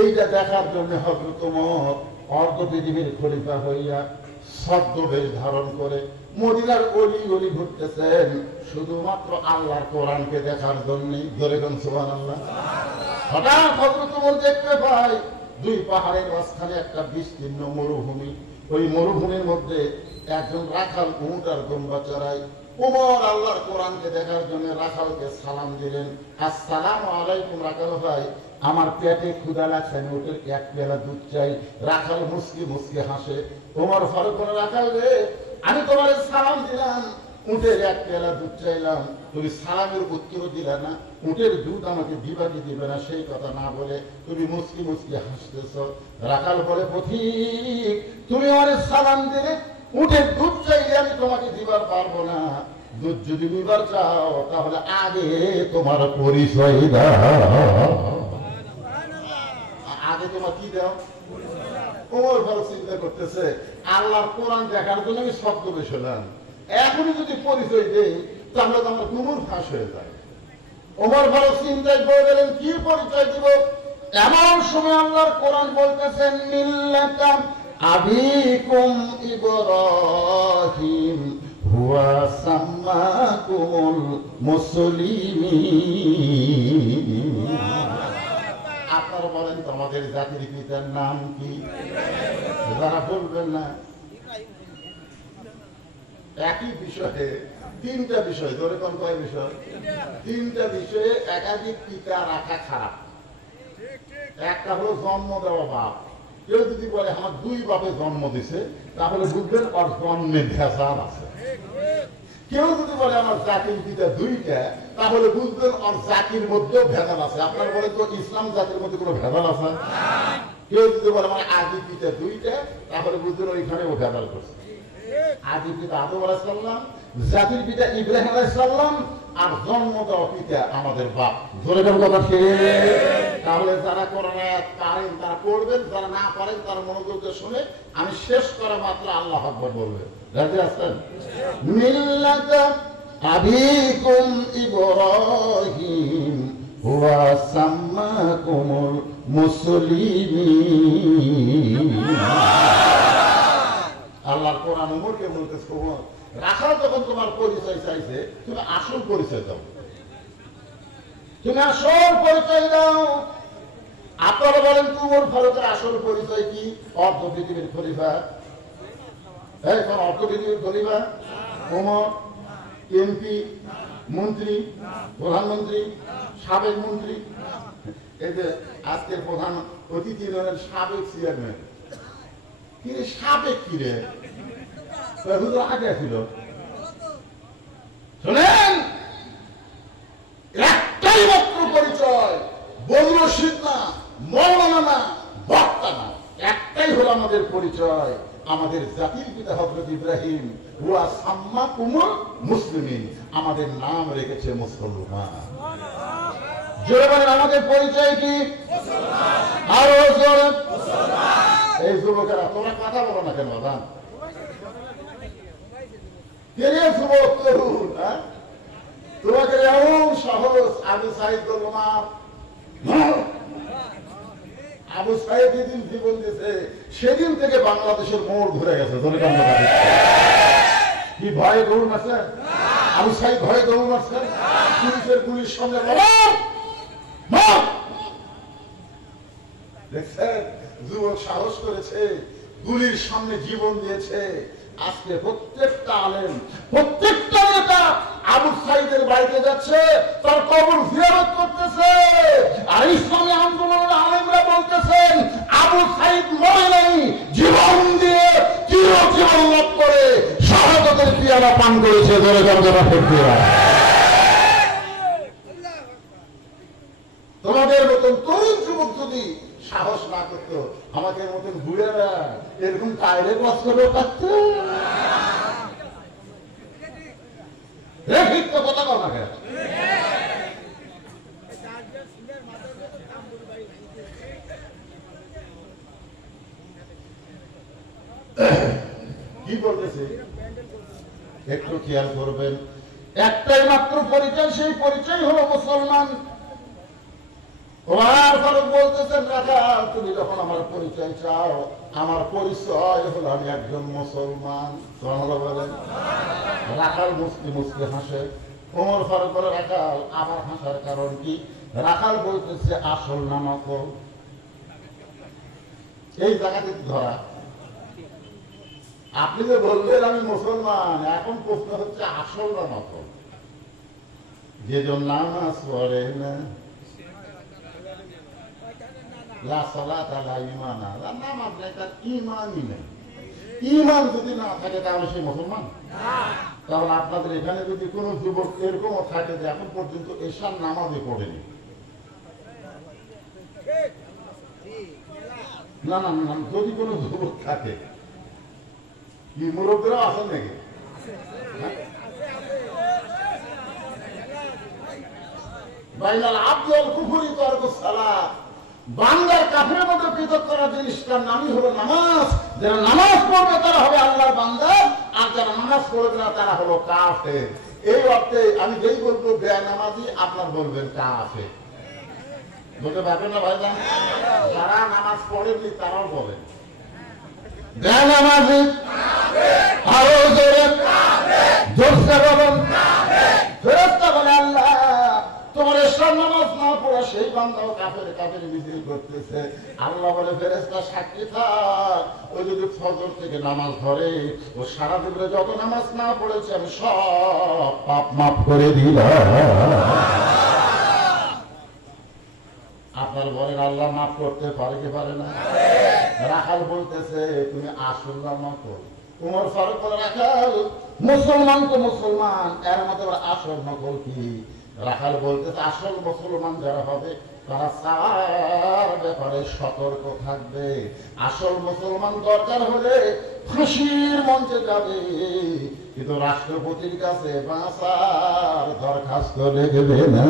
এইটা দেখার জন্য হযরত ওমর অর্ধ পৃথিবীর খলিফা হইয়া ছদ্মবেশ ধারণ করে মদিনার অলি অলি ঘুরতেছেন, শুধুমাত্র আল্লাহর কোরআনকে দেখার জন্যই। ধরে কোন সুবহানাল্লাহ। হঠাৎ হযরত ওমর দেখতে পায় 2 পাহাড়ের মাঝখানে একটা বিস্তীর্ণ মরুভূমি। ওই মরুভূমির মধ্যে একজন রাখাল উট আর দুম্বা চড়ায়। ওমর আল্লাহর কোরআনকে দেখার জন্য রাখালকে সালাম দিলেন, আসসালামু আলাইকুম রাখাল ভাই, আমার পেটে ক্ষুধা লাগছে, আমি ওটার 1 পেয়ালা দুধ চাই। রাখাল মুসকি মুসকি হাসে। ওমর ফারুক বলে, রাখাল রে, আমি তোমার সালাম দিলাম, উটের 1 পেয়ালা দুধ চাইলাম, তুমি সালামের উত্তর দিলে না, উটের দুধ আমাকে দিবা কি দিবে না সেই কথা না বলে তুমি মুসকি মুসকি হাসতেছ। রাখাল বলে, পথিক তুমি আমার সালাম দিলে, উটের দুধ চাইলে আমি তোমাকে দিবার পারবো না, দুধ যদি দিবার চাও তাহলে আগে তোমার পরিচয় দাও। আগে তোমার কি দাও? ওমর ফারুক চিন্তা করতেছে, আল্লাহর কোরআন দেখার জন্য আমি ছদ্মবেশ হলাম, এখনই যদি পরিচয় দেই তাহলে তো আমার কুমুর ফাঁস হয়ে যায়। ওমর ফারুক চিন্তায় পড়ে গেলেন, কি পরিচয় দিব? এমন সময় আল্লাহর কোরআন বলতেছেন, মিল্লাতা আবিকুম ইব্রাহিম হুয়া সাম্মাকুমুল মুসলিমিন। আপনারা বলেন তো আমাদের জাতির পিতার নাম কি? যারা বলবেন না, একই বিষয়ে তিনটা বিষয়, ধরে কোন কয় বিষয়? তিনটা বিষয়ে একাধিক পিতা রাখা খারাপ। একটা হলো জন্ম দেওয়া বাপ। কেউ যদি বলে আমার দুই বাপে জন্ম দিছে, তাহলে বুঝবেন ওর জন্মে ভেজাল আছে। কেউ যদি বলে আমার জাতির পিতা দুইটা, তাহলে বুঝবেন ওর জাতির মধ্যেও ভেজাল আছে। আপনার বলে তো ইসলাম জাতির মধ্যে কোনো ভেজাল আছে? কেউ যদি বলে আমার আদি পিতা দুইটা, তাহলে বুঝবেন ওইখানেও ভেজাল করছে। আদি পিতা আদম আলাইহিস সালাম, জাতির পিতা ইব্রাহিম আলাইহিস সালাম, আর জন্ম দেওয়া পিতা আমাদের বাপ। ধরে কোন কথা ঠিক? তাহলে যারা কোরআন পারেন তারা পড়বেন, যারা না পারেন তারা মনোযোগ দিয়ে শুনে আমি শেষ করা মাত্র আল্লাহু আকবার বলবেন। রাজি আছেন? মিল্লাতা আবিকুম ইব্রাহিম হুয়া সাম্মাকুমুল মুসলিমিন। আল্লাহর কোরআন ওমরকে বলতেছে, ওমর রাখাল যখন তোমার পরিচয় চাইছে, তুমি আসল পরিচয় দাও, তুমি আসল পরিচয় দাও। আপনারা বলেন উমর ফারুকের আসল পরিচয় কি? অর্ধ পৃথিবীর খলিফা। এই কোন অর্ধ পৃথিবীর খলিফা? ওমর এমপি, মন্ত্রী, প্রধানমন্ত্রী, সাবেক মন্ত্রী। এই যে আজকের প্রধান অতিথি হলেন সাবেক চেয়ারম্যান। কি সাবেক কি রে? আগে ছিল। শোনেন, একটাই মাত্র পরিচয়, বদর রশিদ না, মৌলানা না, বক্তা না, একটাই হলো আমাদের পরিচয়। আমাদের জাতির পিতা হযরত ইব্রাহিম হুয়া সাম্মাকুমুল মুসলিমিন, আমাদের নাম রেখেছে মুসলমান। জোরে বলেন আমাদের পরিচয় কি? আরো জোরে। এই যুবকেরা তোমরা কথা বলো না কেন? বাবা যুবক তরুণ, তোমাকে এমন সহজ আবু সাইদ বলবো না। আবু সাইদ যেদিন জীবন দিয়েছে সেদিন থেকে বাংলাদেশের মোড় ঘুরে গেছে। কি ভয়ে দৌড় মারছে? আবু সাইদ ভয়ে দৌড় মারছে, পুলিশের গুলির সঙ্গে দেখছেন? যুবক সাহস করেছে, গুলির সামনে জীবন দিয়েছে। আজকে প্রত্যেকটা আলেম, প্রত্যেকটা নেতা আবু সাইদের বাড়িতে যাচ্ছে, তার কবর জিয়ারত করতেছে। আর ইসলামী আন্দোলনের আলেমরা বলতেছেন আবু সাইদ মরে নাই, জীবন দিয়ে চিরজীবন লাভ করে শাহাদাতের পিয়ালা পান করেছে। ধরে তোমাদের মতন তরুণ যুবক যদি সাহস না করতো, আমাদের মতন বুড়েরা এরকম টায়ারে বাস করে পারতো? কথা কও না কেন? কি বলতেছে একটু খেয়াল করবেন। একটাই মাত্র পরিচয়, সেই পরিচয় হলো মুসলমান। ওমর ফারুক বলতেছেন, রাখাল তুমি যখন আমার পরিচয় চাও, আমার পরিচয় হলো আমি একজন মুসলমান। বলেন রাখাল মুসলিম মুসলিম হাসে। ওমর ফারুক বলে, রাখাল আমার হাসার কারণ কি? রাখাল বলতেছে আসল না নকল। এই জায়গাতে ধরা। আপনি যে বললেন আমি মুসলমান, এখন প্রশ্ন হচ্ছে আসল না নকল। যেজন নামাজ পড়ে না, ইমান যদি না থাকে তাহলে সে মুসলমান। তাহলে আপনাদের এখানে যদি কোন যুবক এরকমও থাকে যে এখন পর্যন্ত এশার নামাজে পড়েনি, না না না, যদি কোন যুবক থাকে, কি মুরব্বীরা আছেন নাকি? বাইনাল আবদি ওয়াল কুফরি তারকুস সালাত, বান্দার কাফেরের মধ্যে পৃথক করা জিনিসটার নামই হলো নামাজ। যারা নামাজ পড়বে তারা হবে আল্লাহর বান্দা, আর যারা নামাজ পড়বে না তারা হলো কাফের। এই অর্থে আমি যেই বলবো বেনামাজি, আপনার বলবেন কাফের। বলতে পারবেন না ভাই? যারা নামাজ পড়েননি তারাও বলেন বেনামাজি, আরো জোরে জোরসে বলেন। ফেরেশতা বলে আল্লাহ তোমার এশার নামাজ না পড়া সেই বান্দাও কাফের কাফের মিছিল করতেছে। আল্লাহ বলে ফেরেশতা সাক্ষী থাক, ও যদি ফজর থেকে নামাজ ধরে, ও সারা দিনে যত নামাজ না পড়েছে আমি সব পাপ মাফ করে দিলাম। আপনার বলেন আল্লাহ মাফ করতে পারে কি পারে না? রাখাল বলতেছে তুমি আসল নামাজ পড়ো। উমর ফারুক বলে রাখাল মুসলমান তো মুসলমান, এর মধ্যে আসল নকল কি? রাখাল বলতেছে আসল মুসলমান যারা হবে তারা চার ব্যাপারে সতর্ক থাকবে। আসল মুসলমান দরকার হলে ফাঁসির মঞ্চে যাবে, কিন্তু রাষ্ট্রপতির কাছে বাঁচার দরখাস্ত লিখবে না।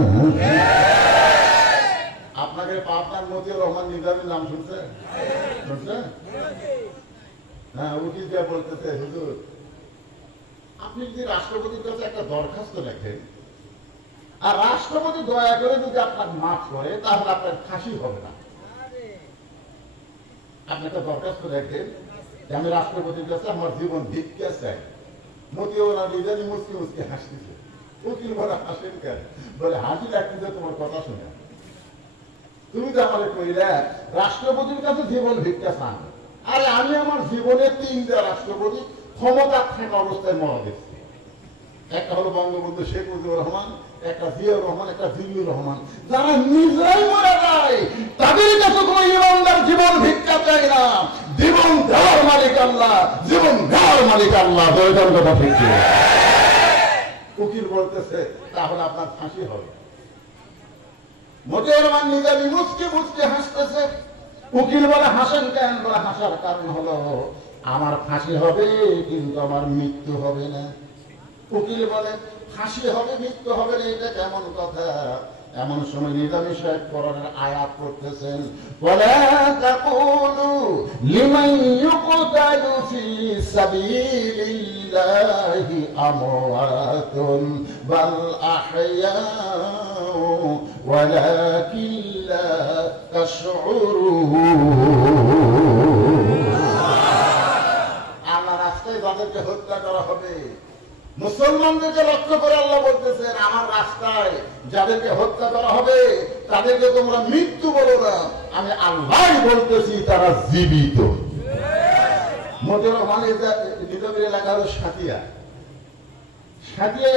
আপনাকে পাবনার মতিউর রহমান নিজামীর নাম শুনছেন? শুনছেন? হ্যাঁ, উকিল যা বলতেছে হুজুর আপনি যদি রাষ্ট্রপতির কাছে একটা দরখাস্ত লেখেন আর রাষ্ট্রপতি দয়া করে যদি আপনার মাফ করে তাহলে আপনার ফাঁসি হবে না। আপনি একটা দরখাস্ত লেখেন যে আমি রাষ্ট্রপতির কাছে আমার জীবন ভিক্ষা চাই। মতিউর নিজামী মুসকি মুসকি হাসতেছে। উকিল বলে হাসেন কেন? বলে হাসি লাগতেছে তোমার কথা শুনে। তুমি তো আমাকে কইলে রাষ্ট্রপতির কাছে জীবন ভিক্ষা চান। আরে আমি আমার জীবনের 3টা রাষ্ট্রপতি ক্ষমতা থাকা অবস্থায় মরা দেখছি। একটা হলো বঙ্গবন্ধু শেখ মুজিবুর রহমান, একটা জিয়াউর রহমান, একটা জিল্লুর রহমান। যারা নিজেই মরে যায় তাদের কাছে কোনো ইমানদার জীবন ভিক্ষা চাই না। জীবন দেওয়ার মালিক আল্লাহ, জীবন দেওয়ার মালিক আল্লাহ। দরকার কথা ঠিক। উকিল বলতেছে তাহলে আপনার ফাঁসি হবে। মতিউর রহমান নিজামী মুচকি মুচকি হাসতেছে। উকিল বলে হাসেন কেন? বলে হাসার কারণ হলো আমার ফাঁসি হবে কিন্তু আমার মৃত্যু হবে না। উকিল বলে ফাঁসি হবে মৃত্যু হবে না, এটা কেমন কথা? এমন সময় নিজামী সাহেব কোরআনের আয়াত পড়তেছেন, ওয়ালা তাকুলু লিমান ইউকতালু ফি সাবিলিল্লাহি আমওয়াতুন বাল আহইয়াউ ওয়ালাকিন লা তাশউরুন। আল্লাহ রাস্তায় যাদেরকে হত্যা করা হবে, মুসলমানদেরকে লক্ষ্য করে আল্লাহ বলতেছেন আমার রাস্তায় যাদেরকে হত্যা করা হবে তাদেরকে তোমরা মৃত্যু বলো না, আমি আল্লাহ বলতেছি তারা জীবিত। মতিউর রহমান নিজামীর এলাকার সাথিয়া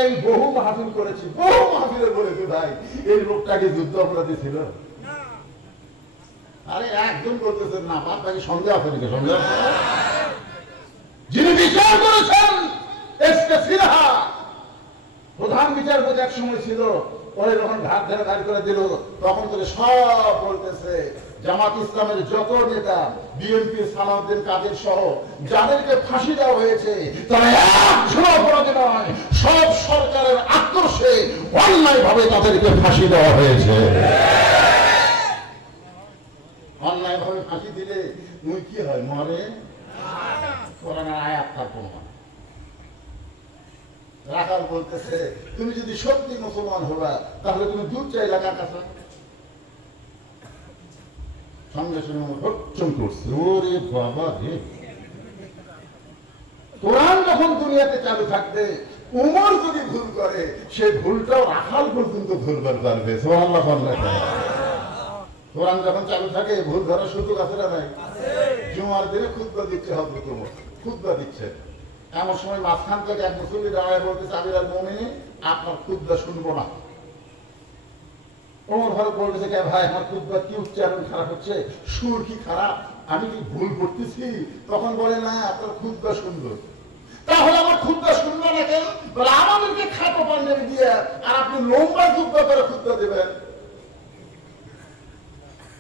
এই বহু মাহফিল করেছি, বহু মাহফিলে বলেছি ভাই এই লোকটাকে যুদ্ধ অপরাধী ছিল। আরে একজন বলতেছেন না, বাদ বাকি সন্দেহ আছে নাকি? সন্দেহ যিনি বিচার করেছেন প্রধান বিচারপতি এক সময় ছিল, পরে যখন ঘাট ধরে দাঁড় করে দিল তখন থেকে সব বলতেছে জামাত ইসলামের যত নেতা, বিএনপি সালাউদ্দিন কাদের সহ যাদেরকে ফাঁসি দেওয়া হয়েছে তারা একজনও অপরাধী নয়, সব সরকারের আক্রোশে অন্যায় ভাবে তাদেরকে ফাঁসি দেওয়া হয়েছে। অন্যায় ভাবে ফাঁসি দিলে তুমি কি হয়? মরে। কোরআনের আয়াত তার প্রমাণ। রাখাল বলতেছে তুমি যদি সত্যি মুসলমান হবা তাহলে তুমি দূর চাই এলাকার কাছে। সঙ্গে সঙ্গে হচ্ছম করছে, ওরে বাবা রে। কোরআন যখন দুনিয়াতে চালু থাকবে উমর যদি ভুল করে সে ভুলটাও রাখাল পর্যন্ত ধরবার পারবে। সুবহানাল্লাহ। কোরআন যখন চালু থাকে ভুল ধরার সুযোগ আছে না নাই? জুমার দিনে খুতবা দিচ্ছে হযরত ওমর, খুতবা দিচ্ছে। এমন সময় মাঝখান থেকে এক মুসল্লি দাঁড়ায় বলতেছে আমিরুল মুমিনিন আপনার খুতবা শুনবো না। ওমর ফারুক বলতেছে কে ভাই আমার খুতবা কি উচ্চারণ খারাপ হচ্ছে, সুর কি খারাপ, আমি কি ভুল করতেছি? তখন বলে না আপনার খুতবা সুন্দর। তাহলে আমার খুতবা শুনবে না কেন? বলে আমাদেরকে খাটো পাঞ্জাবি দিয়ে আর আপনি লম্বা জুব্বা করে খুতবা দেবেন।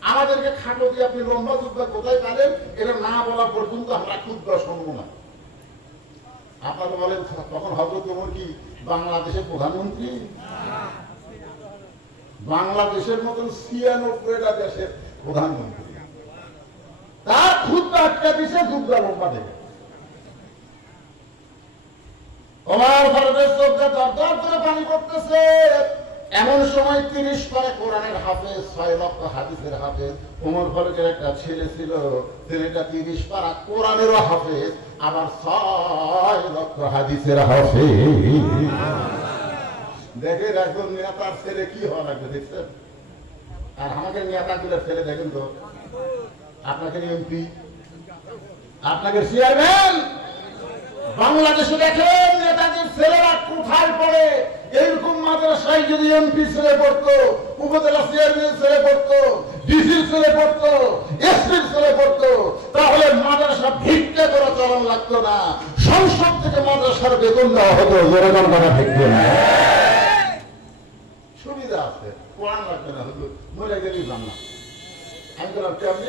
আমাদেরকে খাটো দিয়ে আপনি লম্বা জুব্বা কোথায় পারেন? এটা না বলা পর্যন্ত আমরা খুতবা শুনবো না। আপনারা বলেন তখন হযরত ওমর কি বাংলাদেশের প্রধানমন্ত্রী? বাংলাদেশের মতন ৯৬টা দেশের প্রধানমন্ত্রী, তার খুতবা আটকা দিছে জুব্বা লম্বা দেবে। ওমর ফারুকের চোখে দরদর করে পানি পড়তেছে। এমন সময় 30 পারা কোরআনের হাফেজ, 6 লক্ষ হাদিসের হাফেজ ওমর ফারুকের একটা ছেলে ছিল। ছেলেটা 30 পারা কোরআনেরও হাফেজ, আবার 6 লক্ষ হাদিসের হাফেজ। দেখেন একজন নেতার ছেলে কি হওয়া লাগবে, দেখছেন? আর আমাকে নেতাগুলোর ছেলে দেখেন তো, আপনাকে এমপি, আপনাকে চেয়ারম্যান, বাংলাদেশে দেখেন নেতাদের ছেলেরা কোথায় পড়ে। এইরকম মাদ্রাসায় যদি এমপি ছেলে পড়তো, উপজেলা চেয়ারম্যান ছেলে পড়তো, ডিসির ছেলে পড়তো, এসপির ছেলে পড়তো, তাহলে মাদ্রাসা ভিক্ষা করে চলন লাগতো না, সংসদ থেকে মাদ্রাসার বেতন দেওয়া হতো। জোরে কথা ঠিক না? সুবিধা আছে, কোরআন লাগবে না, হতো মরে গেলেই বাংলা। আমি তো ভাবছি আপনি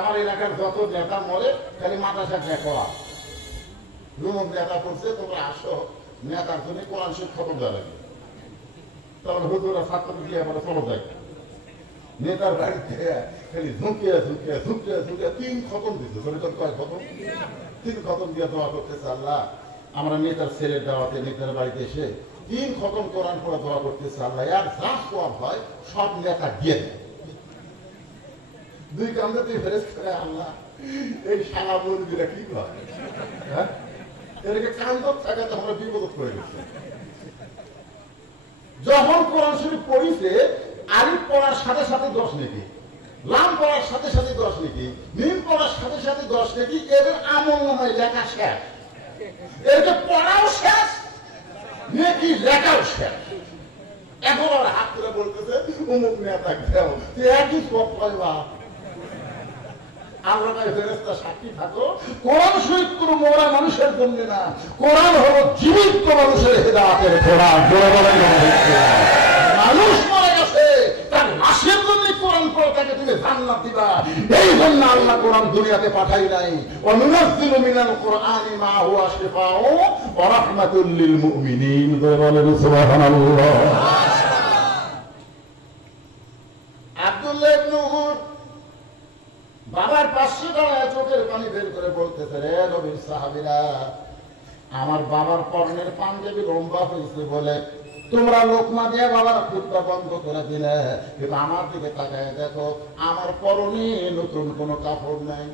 আমার এলাকার যত নেতা মরে খালি মাদ্রাসা দেখো, রুমক নেতা করছে, তোমরা আসো নেতার জন্য কোরআন শরীফ খতম দেওয়া লাগে। তখন হুজুরা ছাত্র দিয়ে আমরা চলো যাই নেতার বাড়িতে খালি ঝুঁকিয়ে ঝুঁকিয়ে ঝুঁকিয়ে ঝুঁকিয়ে 3 খতম দিচ্ছে। কয় খতম? 3 খতম দিয়ে দোয়া করতেছে, আল্লাহ আমরা নেতার ছেলের দাওয়াতে নেতার বাড়িতে এসে 3 খতম কোরআন পড়ে দোয়া করতেছে, আল্লাহ আর যা সওয়াব হয় সব নেতা দিয়ে দেয়। 2 কান্দে তুই ফেরেস করে, আল্লাহ এই সারা মুরগিরা কি হয়, হ্যাঁ এটাকে কান্দর থাকাতে আমরা বিপদ করে গেছি। যখন কোরআন শরীফ পড়িছে, আলিফ পড়ার সাথে সাথে 10 নেকি, লাম পড়ার সাথে সাথে 10 নেকি, মিম পড়ার সাথে সাথে 10 নেকি, এদের আমল নামায় লেখা শেষ, এদেরকে পড়াও শেষ, নেকি লেখাও শেষ। এখন আর হাত করে বলতেছে অমুক নেতা দেও, একই সব পাইবা। আল্লাহ ফেরেশতা সাক্ষী থাকো, কোরআন শরীফ কোনো মরা মানুষের জন্য না, কোরআন হলো জীবিত মানুষের হেদায়েতের ঘোড়া। জোরে বলেন মানুষ মরে গেছে, তার লাশের জন্য কোরআন পড়ো, তাকে তুমি জান্নাত দিবা। এই জন্য আল্লাহ কোরআন দুনিয়াতে পাঠাই নাই। ওয়া নুনাজ্জিলু মিনাল কুরআনি মা হুয়া শিফাউ ওয়া রাহমাতুল লিল মুমিনিন। জোরে বলেন সুবহানাল্লাহ। আব্দুল্লাহ ইবনে উমর বাবার পাশে দাঁড়ায় চোখের পানি বের করে বলতেছে, রে নবীর সাহাবীরা, আমার বাবার পরনের পাঞ্জাবি লম্বা হয়েছে বলে তোমরা লোকমা দিয়ে বাবার খুতবা বন্ধ করে দিলে, কিন্তু আমার দিকে তাকায় দেখো আমার পরনে নতুন কোনো কাপড় নাই।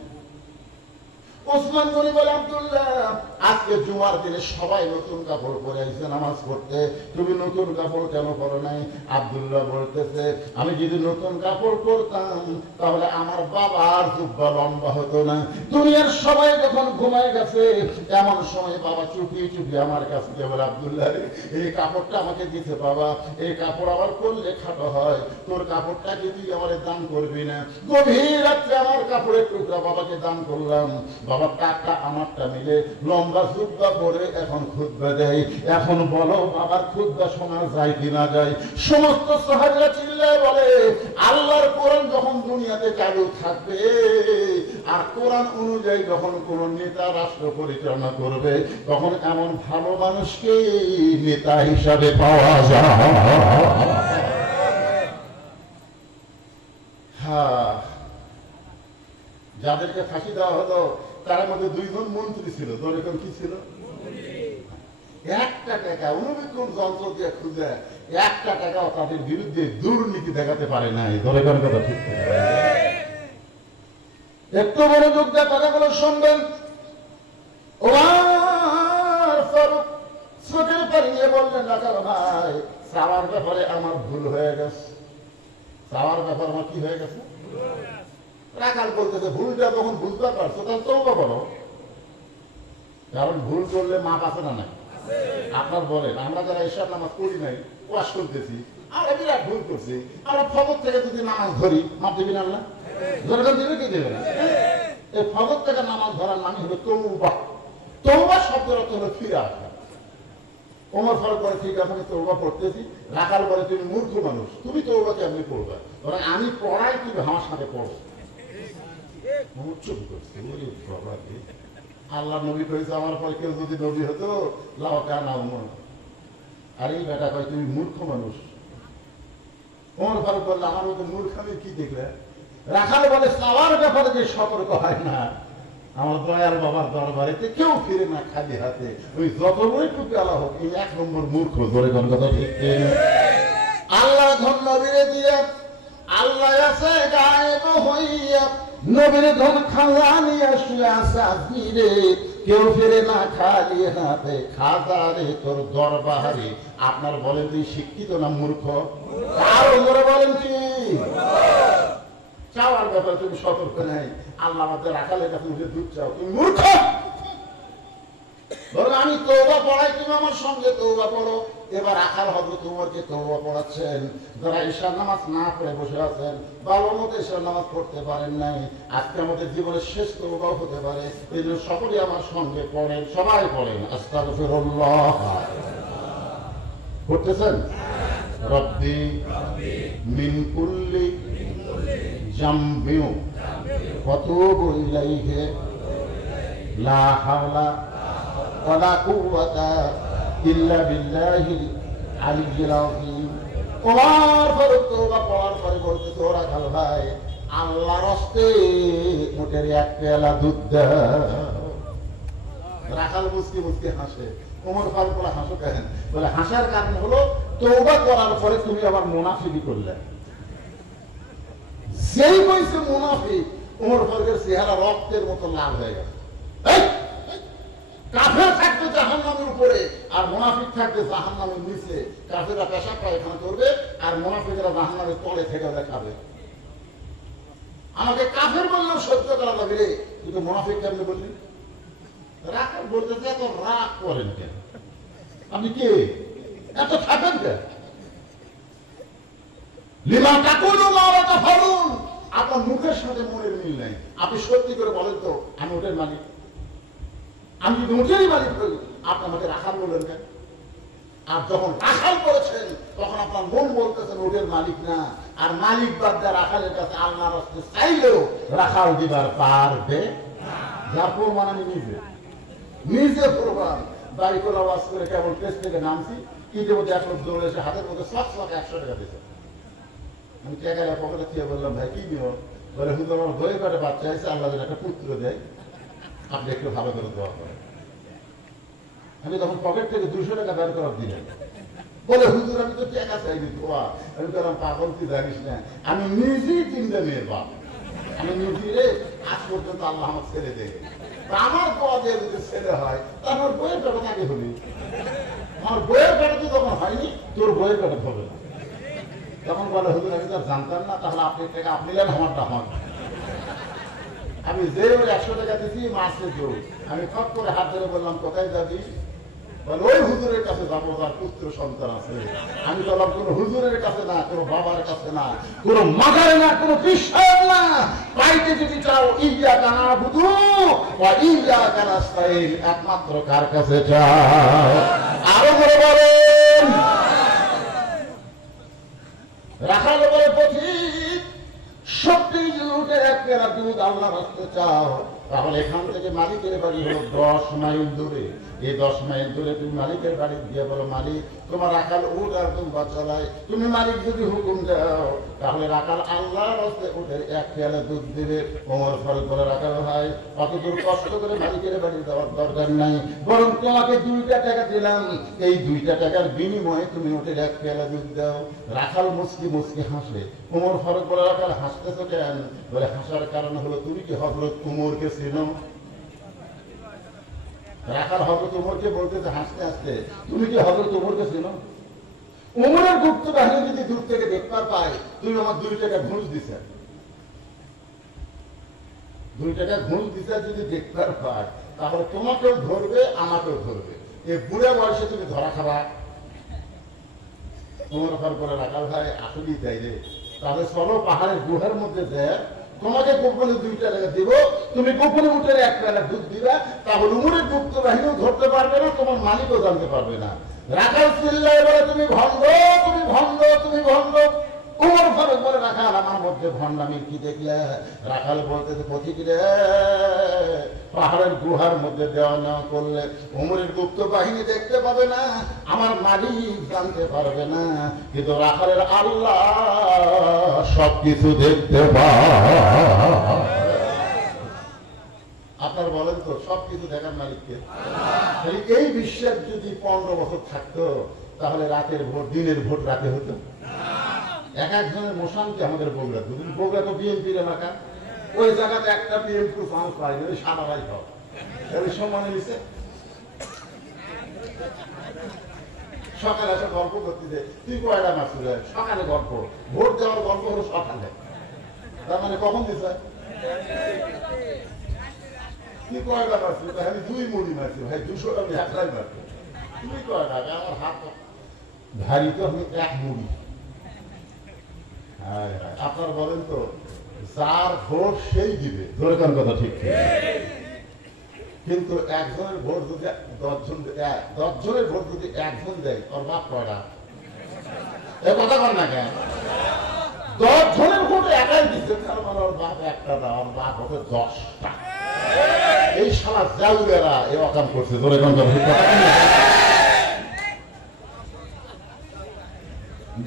ওসমান গনি বলে, আব্দুল্লাহ আজকে জুমার দিনে সবাই নতুন কাপড় পরে আসছে নামাজ পড়তে, তুমি নতুন কাপড় কেন পরো নাই? আব্দুল্লাহ বলতেছে, আমি যদি নতুন কাপড় পরতাম তাহলে আমার বাবার জুব্বা লম্বা হতো না। দুনিয়ার সবাই যখন ঘুমায় গেছে, এমন সময় বাবা চুপিয়ে চুপিয়ে আমার কাছে গিয়ে বলে, আব্দুল্লাহ এই কাপড়টা আমাকে দিতে বাবা, এই কাপড় আবার পরলে খাটো হয়, তোর কাপড়টা কি তুই আমার দান করবি না? গভীর রাত্রে আমার কাপড়ের টুকরা বাবাকে দান করলাম। বাবার টাকা আমারটা মিলে লম্বা খুতবা পড়ে এখন খুতবা দেয়। এখন বলো বাবার খুতবা শোনা যায় কি না যায়? সমস্ত সাহাবীরা চিল্লায় বলে, আল্লাহর কোরআন যখন দুনিয়াতে চালু থাকবে আর কোরআন অনুযায়ী যখন কোন নেতা রাষ্ট্র পরিচালনা করবে, তখন এমন ভালো মানুষকে নেতা হিসাবে পাওয়া যায়। হ্যাঁ, যাদেরকে ফাঁসি দেওয়া হলো তার মধ্যে 2 জন মন্ত্রী ছিল। দরকার কি ছিল? একটা টাকা অনুবীক্ষণ যন্ত্র দিয়ে খুঁজে 1টা টাকাও তাদের বিরুদ্ধে দুর্নীতি দেখাতে পারে নাই। দরকার কথা ঠিক। একটু মনোযোগ দিয়ে কথাগুলো শুনবেন। ওমর ফারুক চোখের পানি নিয়ে বললেন, রাখাল ভাই চাওয়ার ব্যাপারে আমার ভুল হয়ে গেছে। চাওয়ার ব্যাপার আমার কি হয়ে গেছে? রাখাল বলতেছে, ভুলটা যখন বুঝতে পারছো তখন তওবা করো, কারণ ভুল করলে মাপ আছে না নাই? আপনার বলেন, আমরা যারা এশার নামাজ পড়ি নাই, ওয়াশ করতেছি, আমরা বিরাট ভুল করছি, আমরা ফজর থেকে যদি নামাজ ধরি, মাপ দিবি না আল্লাহ? দরকার দিবে কি দেবে না? এই ফজর থেকে নামাজ ধরার নামই হলো তওবা। তওবা শব্দের অর্থ হলো ফিরে আসা। ওমর ফারুক বলে, ঠিক আছে আমি তওবা পড়তেছি। রাখাল বলে, তুমি মূর্খ মানুষ, তুমি তওবা কেমনি পড়বে? ধরেন আমি পড়াই, তুমি আমার সাথে পড়ো। আল্লাহ নবী কইছে, আমার পরে কেউ যদি নবী হতো আর এই বেটা কয় তুমি মূর্খ মানুষ। ওমর ফারুক বললে, আমার মতো মূর্খামি কি দেখলে? রাখাল বলে, চাওয়ার ব্যাপারে যে সতর্ক হয় না, আমার দয়াল বাবার দরবারেতে কেউ ফিরে না খালি হাতে। ওই যত বই টুপি আলা হোক, এই 1 নম্বর মূর্খ। ধরে কোন কথা ঠিক? আল্লাহ ধন নবীরে দিয়া, আল্লাহ আছে গায়েব হইয়া, নবীরে ধন খাজানিয়া শুয়ে আছে আজমিরে, কেউ ফিরে না খালি হাতে। খাজারে তোর দরবারে। আপনার বলেন তুই শিক্ষিত না মূর্খ? আরো ধরে বলেন কি? চাওয়ার ব্যাপারে তুমি সতর্ক নাই। আল্লাহ আমাদের রাখালের কাছে উঠে দুধ চাও, তুমি মূর্খ। বলো আমি তওবা পড়াই, তুমি আমার সঙ্গে তওবা পড়ো। এবার রাখাল হযরত উমরকে তওবা পড়াচ্ছেন। যারা ঈশার নামাজ না পড়ে বসে আছেন, ভালো মতো ঈশার নামাজ পড়তে পারেন নাই, আজকে আমাদের জীবনের শেষ তওবাও হতে পারে। এই জন্য সকলেই আমার সঙ্গে পড়েন, সবাই পড়েন আস্তাগফিরুল্লাহ। পড়তেছেন? রব্বি মিন কুল্লি জামবিউ ফাতুবু ইলাইহি লা হাওলা ওয়ালা কুওয়াতা ইল্লা বিল্লাহিল আলিয়্যিল আযীম। ওয়ার পরে তওবা পড়ার পরে বলতে তো রাখাল ভাই, আল্লাহর রাস্তে মোটের এক পেয়ালা দুধ দাও। রাখাল মুস্কি মুস্কি হাসে। ওমর ফারুক বলে হাসো কেন? বলে হাসার কারণ হলো তওবা করার পরে তুমি আবার মুনাফিকি করলে। সেই কইছে মুনাফিক, ওমর ফারুকের চেহারা রক্তের মতো লাল হয়ে গেছে। কাফের থাকবে জাহান্নামের উপরে আর মুনাফিক থাকবে জাহান্নামের নিচে। কাফেররা পেশাব পায়খানা করবে আর মুনাফিকরা জাহান্নামের তলে থেকে দেখাবে। আমাকে কাফের বললেও সহ্য করা যাবে রে, কিন্তু মুনাফিক কেমনে বললি? রাগ বলতেছে, এত রাগ করেন কেন? আপনি কে? এত থাকেন কেন? লিমা তাকুলু মা লা তাফালুন। আপনার মুখের সাথে মনের মিল নাই। আপনি সত্যি করে বলেন তো, আমি ওটার মালিক। আমি যদি ওটারই মালিক হই, আপনি আমাকে রাখাল বললেন কেন? আর যখন রাখাল করেছেন তখন আপনার মন বলতেছেন ওটার মালিক না। আর মালিক বাদা রাখালের কাছে আল্লাহর রাস্তে চাইলেও রাখাল দিবার পারবে না। প্রমাণ আমি নিজে প্রমাণ। দাড়ি করে আওয়াজ করে কেবল টেস্ট থেকে নামছি, ঈদের মধ্যে 1 লোক দৌড়ে এসে হাতের মধ্যে 100 টাকা দিয়েছে। আমি টাকা পকেটে দিয়ে বললাম, ভাই কি দিব? বলে হুজুর আমার বইয়ের পেটে বাচ্চা হয়েছে, আল্লাহ যেন একটা পুত্র দেয়, আপনি একটু ভালো করে দোয়া করেন। আমি তখন পকেট থেকে 200 টাকা বের করার দিলেন। বলে হুজুর আমি তো টাকা চাইনি দোয়া। আমি বললাম পাগল, তুই জানিস না আমি নিজেই 3টা মেয়ের বাপ। আমি নিজে আজ পর্যন্ত আল্লাহ আমার ছেলে দেয়। আমার দোয়া দিয়ে যদি ছেলে হয় তা আমার বইয়ের পেটে আগে হবি। আমার বইয়ের পেটে যখন হয়নি, তোর বইয়ের পেটে হবে না। তখন বলে হুজুর আমি তো জানতাম না, তাহলে আপনি টাকা আপনি নেন, আমারটা আমার। আমি যে ওই 100 টাকা দিচ্ছি মাসে জোর। আমি ফট করে হাত ধরে বললাম, কোথায় যাবি? বলে ওই হুজুরের কাছে যাবো, যার পুত্র সন্তান আছে। আমি বললাম কোন হুজুরের কাছে না, কোন বাবার কাছে না, কোন মাজারে না, কোন বিশ্বাস না। পাইতে যদি চাও ইয়্যাকা না'বুদু ওয়া ইয়্যাকা নাস্তাঈন, একমাত্র কার কাছে চাও? আরো করে বলেন। রাখাল বলে পথিক, সত্যি যদি এক পেয়ালা দুধ আল্লাহর রাস্তে চাও, তাহলে এখান থেকে মালিকের বাড়ি হলো 10 মাইল দূরে। এই 10 মাইল দূরে তুমি মালিকের বাড়ি গিয়ে বলো, মালিক তোমার রাখাল উঠ আর তুমি বাচ্চালাই। তুমি মালিক যদি হুকুম দাও তাহলে রাখাল আল্লাহর রাস্তে উঠে 1 পেয়ালা দুধ দেবে। ওমর ফারুক বলে, রাখাল ভাই কত দূর কষ্ট করে মালিকের বাড়ি যাওয়ার দরকার নাই, বরং তোমাকে 2টা টাকা দিলাম, এই 2টা টাকার বিনিময়ে তুমি ওঠে 1 পেয়ালা দুধ দাও। রাখাল মুস্কি মুস্কি হাসে। ওমর ফারুক বলে, রাখাল হাসতেছো কেন? বলে হাসার কারণ হলো তুমি কি হযরত উমরকে চেনো? রাখাল হযরত উমরকে বলতেছে হাসতে হাসতে, তুমি কি হযরত উমরকে চেনো? উমরের গুপ্ত বাহিনী যদি দূর থেকে দেখতে পায় তুমি আমার 2 টাকা ঘুষ দিছে, 2 টাকা ঘুষ দিছে যদি দেখতে পায় তাহলে তোমাকেও ধরবে আমাকেও ধরবে। এই বুড়া বয়সে তুমি ধরা খাবা। উমর ফারুক বলে, রাখাল ভাই আসলেই তাই রে, তাহলে চলো পাহাড়ের গুহার মধ্যে যায়, তোমাকে গোপনে 2 টাকা দিব, তুমি গোপনে উঠে 1 পেয়ালা দুধ দিবা, তাহলে উমরের গুপ্ত বাহিনীও ধরতে পারবে না, তোমার মালিকও জানতে পারবে না। রাখাল চিল্লায় বলে, তুমি ভণ্ড, তুমি ভণ্ড, তুমি ভণ্ড। উমর ফারুক বলে, রাখাল আমার মধ্যে ভণ্ডামি কি দেখলে? রাখাল বলতেছে, পথিক রে, পাহাড়ের গুহার মধ্যে দেওয়া নেওয়া করলে উমরের গুপ্ত বাহিনী দেখতে পাবে না, আমার মালিক জানতে পারবে না, কিন্তু রাখালের আল্লাহ সবকিছু দেখতে পায়। আপনার দেখার মালিককে। এই বিশ্বাস যদি 15 বছর থাকতো তাহলে রাতের ভোট দিনের ভোট রাতে হতো। এক একজনের মোশানকে আমাদের বগুড়া, দুদিন বগুড়া তো বিএনপির এলাকা, ওই জায়গাতে একটা বিএনপি চান্স পাইনি, ওই সাদারাই হোক ওই সম্মানে নিছে। সকালে এসে গল্প করতে যে তুই কয়টা মাস সকালে গল্প, ভোট দেওয়ার গল্প হলো সকালে, তার মানে কখন দিছে তুই কয়টা মারছি? আমি 2 মুড়ি মারছি ভাই, 200 আমি একলাই মারছি। তুমি কয়টা? আমার হাত ভারী তো, আমি 1 মুড়ি। আপনার বলেন তো, যার ভোট সেই দিবে, ধরে কোন কথা ঠিক? কিন্তু একজনের ভোট যদি 10 জন, 10 জনের ভোট যদি একজন দেয়, ওর বাপ কয়টা? এ কথা বল না কেন? 10 জনের ভোট একাই দিচ্ছে, তার মানে ওর বাপ একটা না, ওর বাপ হবে 10টা। এই শালা জাউরেরা এ অকাম করছে, ধরে কোন কথা ঠিক?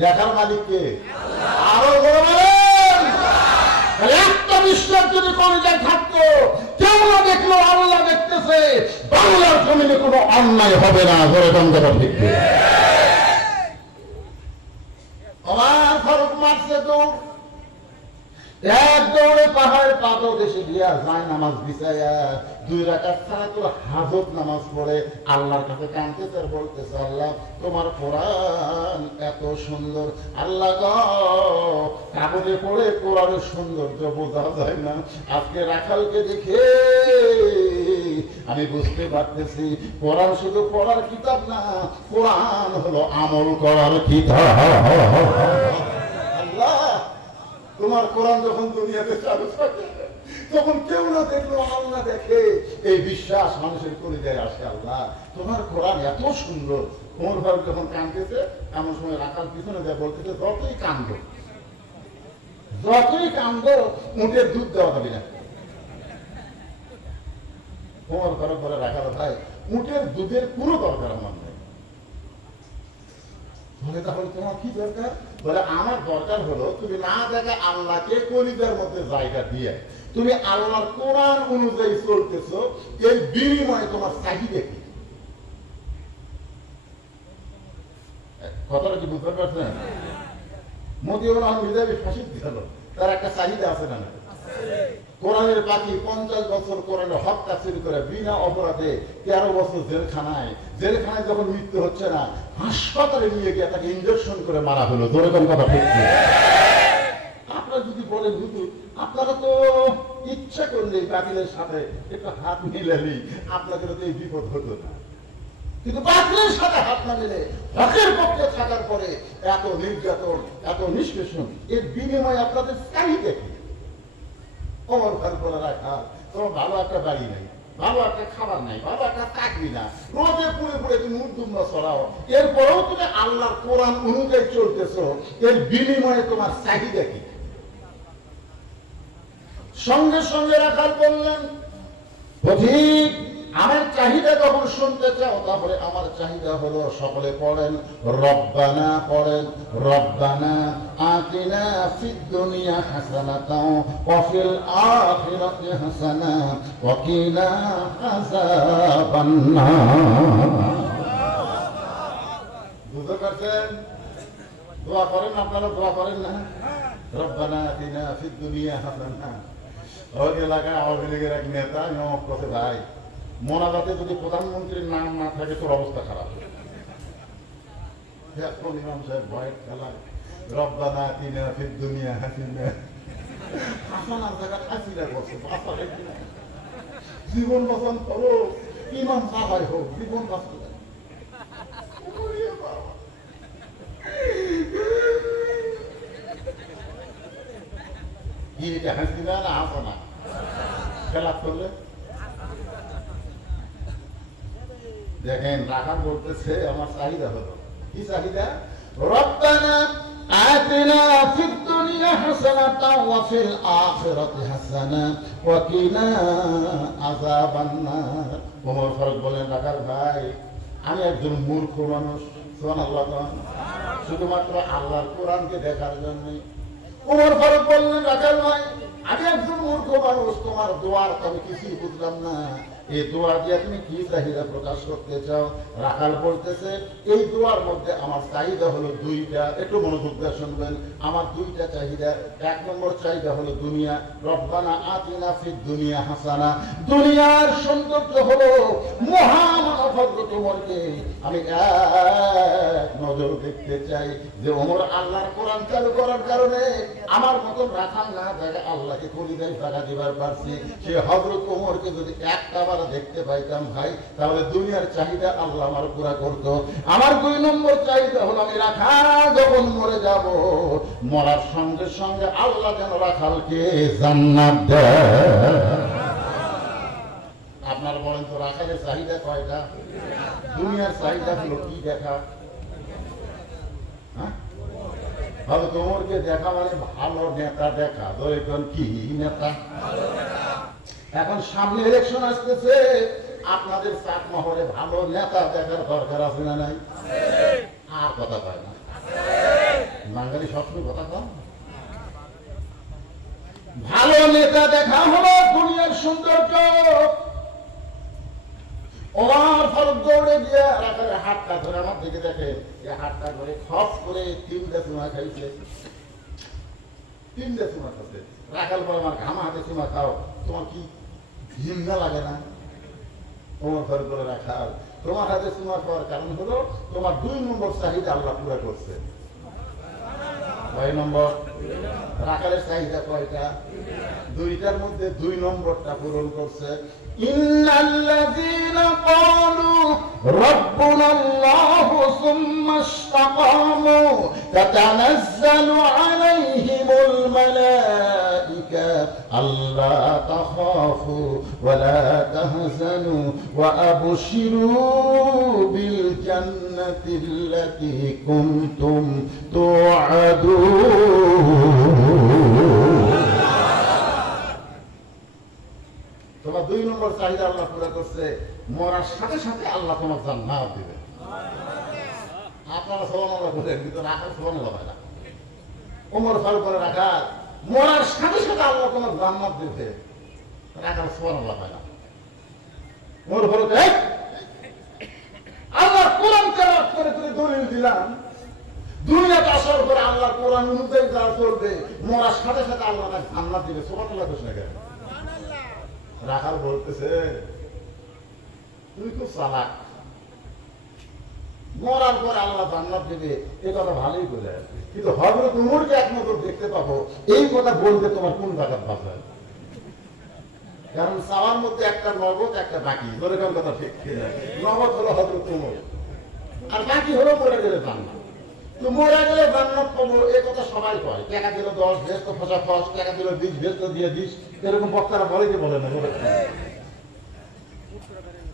দেখার মালিককে আরো বলেন, একটা বিশ্বাস যদি কলিজায় থাকতো, কেউ না দেখলো আল্লাহ দেখতেছে, বাংলার জমিনে কোনো অন্যায় হবে না, ধরে কোন কথা ঠিক? আমার ফারুক মারছে তো এক দৌড়ে পাহাড়ের পাথর দেশে দিয়া যায় নামাজ বিছাইয়া 2 রাকাত সালাতুল হাজত নামাজ পড়ে আল্লাহর কাছে কাঁদতেছে আর বলতেছে, আল্লাহ তোমার কোরআন এত সুন্দর, আল্লাহ গো কাগজে পড়ে কোরআনের সৌন্দর্য বোঝা যায় না, আজকে রাখালকে দেখে আমি বুঝতে পারতেছি কোরআন শুধু পড়ার কিতাব না, কোরআন হলো আমল করার কিতাব। আল্লাহ তোমার কোরআন যখন দুনিয়াতে চালু থাকে তখন কেউ না দেখলো আল্লাহ দেখে, এই বিশ্বাস মানুষের কলিজায় আসে। আল্লাহ তোমার কোরআন এত সুন্দর। ওমর ফারুক যখন কাঁদতেছে এমন সময় রাখাল পিছনে যা বলতেছে, যতই কান্দো উটের দুধ দেওয়া হবে না। ওমর ফারুক বলে, রাখাল ভাই উটের দুধের কোনো দরকার আমার নেই। বলে তাহলে তোমার কি দরকার? বলে আমার দরকার হলো তুমি না দেখে আল্লাহকে কলিজার মধ্যে জায়গা দিয়ে তুমি আল্লাহর কোরআন অনুযায়ী চলতেছো, এর বিনিময়ে তোমার চাহিদা কি? কথাটা কি বুঝতে পারছেন? মতিউর রহমান মির্জাবি ফাঁসি দিল, তার একটা চাহিদা আছে না? কোরআনের পাখি 50 বছর কোরআনের হক কাছারি করে বিনা অপরাধে 13 বছর জেলখানায় যখন মৃত্যু হচ্ছে না, হাসপাতালে নিয়ে গিয়ে তাকে ইনজেকশন করে মারা হলো। ধরে কোন কথা ঠিক? আপনারা যদি বলেন হুজুর আপনারা তো ইচ্ছা করলে বাতিলের সাথে একটু হাত মিলালি আপনাদের তো এই বিপদ হতো না, কিন্তু বাতিলের সাথে হাত না মিলে হকের পক্ষে থাকার পরে এত নির্যাতন, এত নিষ্পেষণ, এর বিনিময়ে আপনাদের চাহিদা কি? ওমর ফারুক বলে, রাখা তোমার ভালো একটা বাড়ি নাই, ভালো একটা খাবার নাই, ভালো একটা চাকরি না, রোদে পুড়ে পুড়ে তুমি উর্দুম্বা ছড়াও, এরপরেও তুমি আল্লাহর কোরআন অনুযায়ী চলতেছো, এর বিনিময়ে তোমার চাহিদা কি? সঙ্গে সঙ্গে রাখাল বললেন, ঠিক আমার চাহিদা যখন শুনতে চাও তাহলে আমার চাহিদা হলো সকলে পড়েন রব্বানা, পড়েন রব্বানা আতিনা ফিদ দুনিয়া হাসানাতাও ওয়া ফিল আখিরাতি হাসানা ওয়া কিনা আযাবান্নার। বুঝতে পারছেন? দোয়া করেন আপনারা, দোয়া করেন না? রব্বানা আতিনা ফিদ দুনিয়া হাসানা। ওই এলাকায় আওয়ামী লীগের এক নেতা নমক করছে, ভাই মোনাজাতে যদি প্রধানমন্ত্রীর নাম না থাকে তোর অবস্থা খারাপ। এখন ইমাম সাহেব ভয়ের খেলায় রব্বানা আতিনা ফিদ দুনিয়া হাসিনা, হাসানার জায়গা হাসিনা করছে। জীবন বাঁচান করো, ইমাম সাহায় হোক, জীবন বাঁচান। কি এটা হাসিনা না হাসানা? খেলা করলে দেখেন রাখাল বলতেছে আমার চাহিদা হলো কি চাহিদা? রব্বানা আতিনা ফিদ দুনিয়া হাসানাতাও ওয়া ফিল আখিরাতি হাসানা ওয়া কিনা আযাবান্নার। ওমর ফারুক বলেন, রাখাল ভাই আমি একজন মূর্খ মানুষ, সুবহানাল্লাহ, শুধুমাত্র আল্লাহর কোরআনকে দেখার জন্য। ওমর ফারুক বললেন, রাখাল ভাই আমি একজন মূর্খ মানুষ, তোমার দোয়ার আমি কিছুই বুঝলাম না, এই দোয়া দিয়ে তুমি কি চাহিদা প্রকাশ করতে চাও? রাখাল বলতেছে এই দোয়ার মধ্যে আমার চাহিদা হলো দুইটা, একটু মনোযোগ দিয়ে শুনবেন। আমার দুইটা চাহিদা। এক নম্বর চাহিদা হলো দুনিয়া, রব্বানা আতিনা ফিদ দুনিয়া হাসানা। দুনিয়ার সৌন্দর্য হলো মহামানব হযরত ওমরকে আমি এক নজর দেখতে চাই যে ওমর আল্লাহর কোরআন চালু করার কারণে আমার মতন রাখাল না জায়গা আল্লাহকে কলিজায় টাকা দিবার পারছি। সে হযরত ওমরকে যদি একটাবার দেখতে পাইতাম ভাই, তাহলে দুনিয়ার চাহিদা আল্লাহ আমার পুরা করত। আমার 2 নম্বর চাহিদা হলো আমি রাখাল যখন মরে যাব, মরার সঙ্গে সঙ্গে আল্লাহ যেন রাখালকে জান্নাত দেয়। আপনার বলেন তো রাখালের চাহিদা কয়টা? দুনিয়ার চাহিদা হলো কি দেখা? ভালো তোমারকে দেখা মানে ভালো নেতা দেখা। ধরে কোন কি নেতা? এখন সামনে ইলেকশন আসতেছে, আপনাদের চাকমহলে ভালো নেতা দেখার দরকার আছে না নাই? আর কথা কয় না, বাঙালি সবসময় কথা কম। ভালো নেতা দেখা হলো দুনিয়ার সৌন্দর্য। ওমর ফারুক দৌড়ে গিয়ে রাখালের হাতটা ধরে আমার দিকে দেখে, এই হাতটা ধরে খস করে 3টা চুমা খাইছে। 3টা চুমা খাচ্ছে। রাখাল বলে আমার ঘামা হাতে চুমা খাও, তোমার কি ঘৃণা লাগে না? ওমর ফারুক বলে রাখাল তোমার হাতে চুমা খাওয়ার কারণ হলো তোমার 2 নম্বর চাহিদা আল্লাহ পুরা করছে। কয় নম্বর? রাখালের চাহিদা কয়টা? 2টার মধ্যে 2 নম্বরটা পূরণ করছে। ইন্নাল্লাযীনা ক্বালু রাব্বুনাল্লাহু সুম্মা ইসতাকামু তাতানাজ্জালু আলাইহিমুল মালাঈকা আল্লা তাখাফু ওয়া লা তাহজানু ওয়া আবশিরু বিল জান্নাতিল্লাতী কুনতুম তুআদুন। তোমার 2 নম্বর চাহিদা আল্লাহ পুরা করছে। মরার সাথে সাথে আল্লাহ তোমার জান্নাত দিবে। আপনারা সুবহানাল্লাহ বলেন, কিন্তু রাখাল সুবহানাল্লাহ বলে না। ওমর ফারুক বলে রাখাল মরার সাথে সাথে আল্লাহ তোমার জান্নাত দিবে। রাখাল সুবহানাল্লাহ বলে না। ওমর ফারুক আল্লাহ কোরআন তেলাওয়াত করে তুমি দলিল দিলাম, দুনিয়াতে আসার পরে আল্লাহ কোরআন অনুযায়ী যারা চলবে মরার সাথে সাথে আল্লাহ তাকে জান্নাত দিবে। সুবহানাল্লাহ কইছ না কেন? রাখাল বলতেছে তুমি খুব চালাক, মরার পর আল্লাহ জান্নাত দেবে এই কথা ভালোই বলে, কিন্তু হযরত ওমরকে এক নজর দেখতে পাবো এই কথা বলতে তোমার কোন জায়গার ভাষা? কারণ চাওয়ার মধ্যে একটা নগদ একটা বাকি। ধরে কোন কথা ঠিক কিনা? নগদ হলো হযরত ওমর, আর বাকি হলো মরে গেলে জান্নাত। তো মরে গেলে জান্নাত পাবো এই কথা সবাই কয়। টাকা দিল 10 ভেজ তো ফসা ফস, টাকা দিল 20 ভেজ তো দিয়ে দিস, এরকম বক্তারা বলে কি বলে না?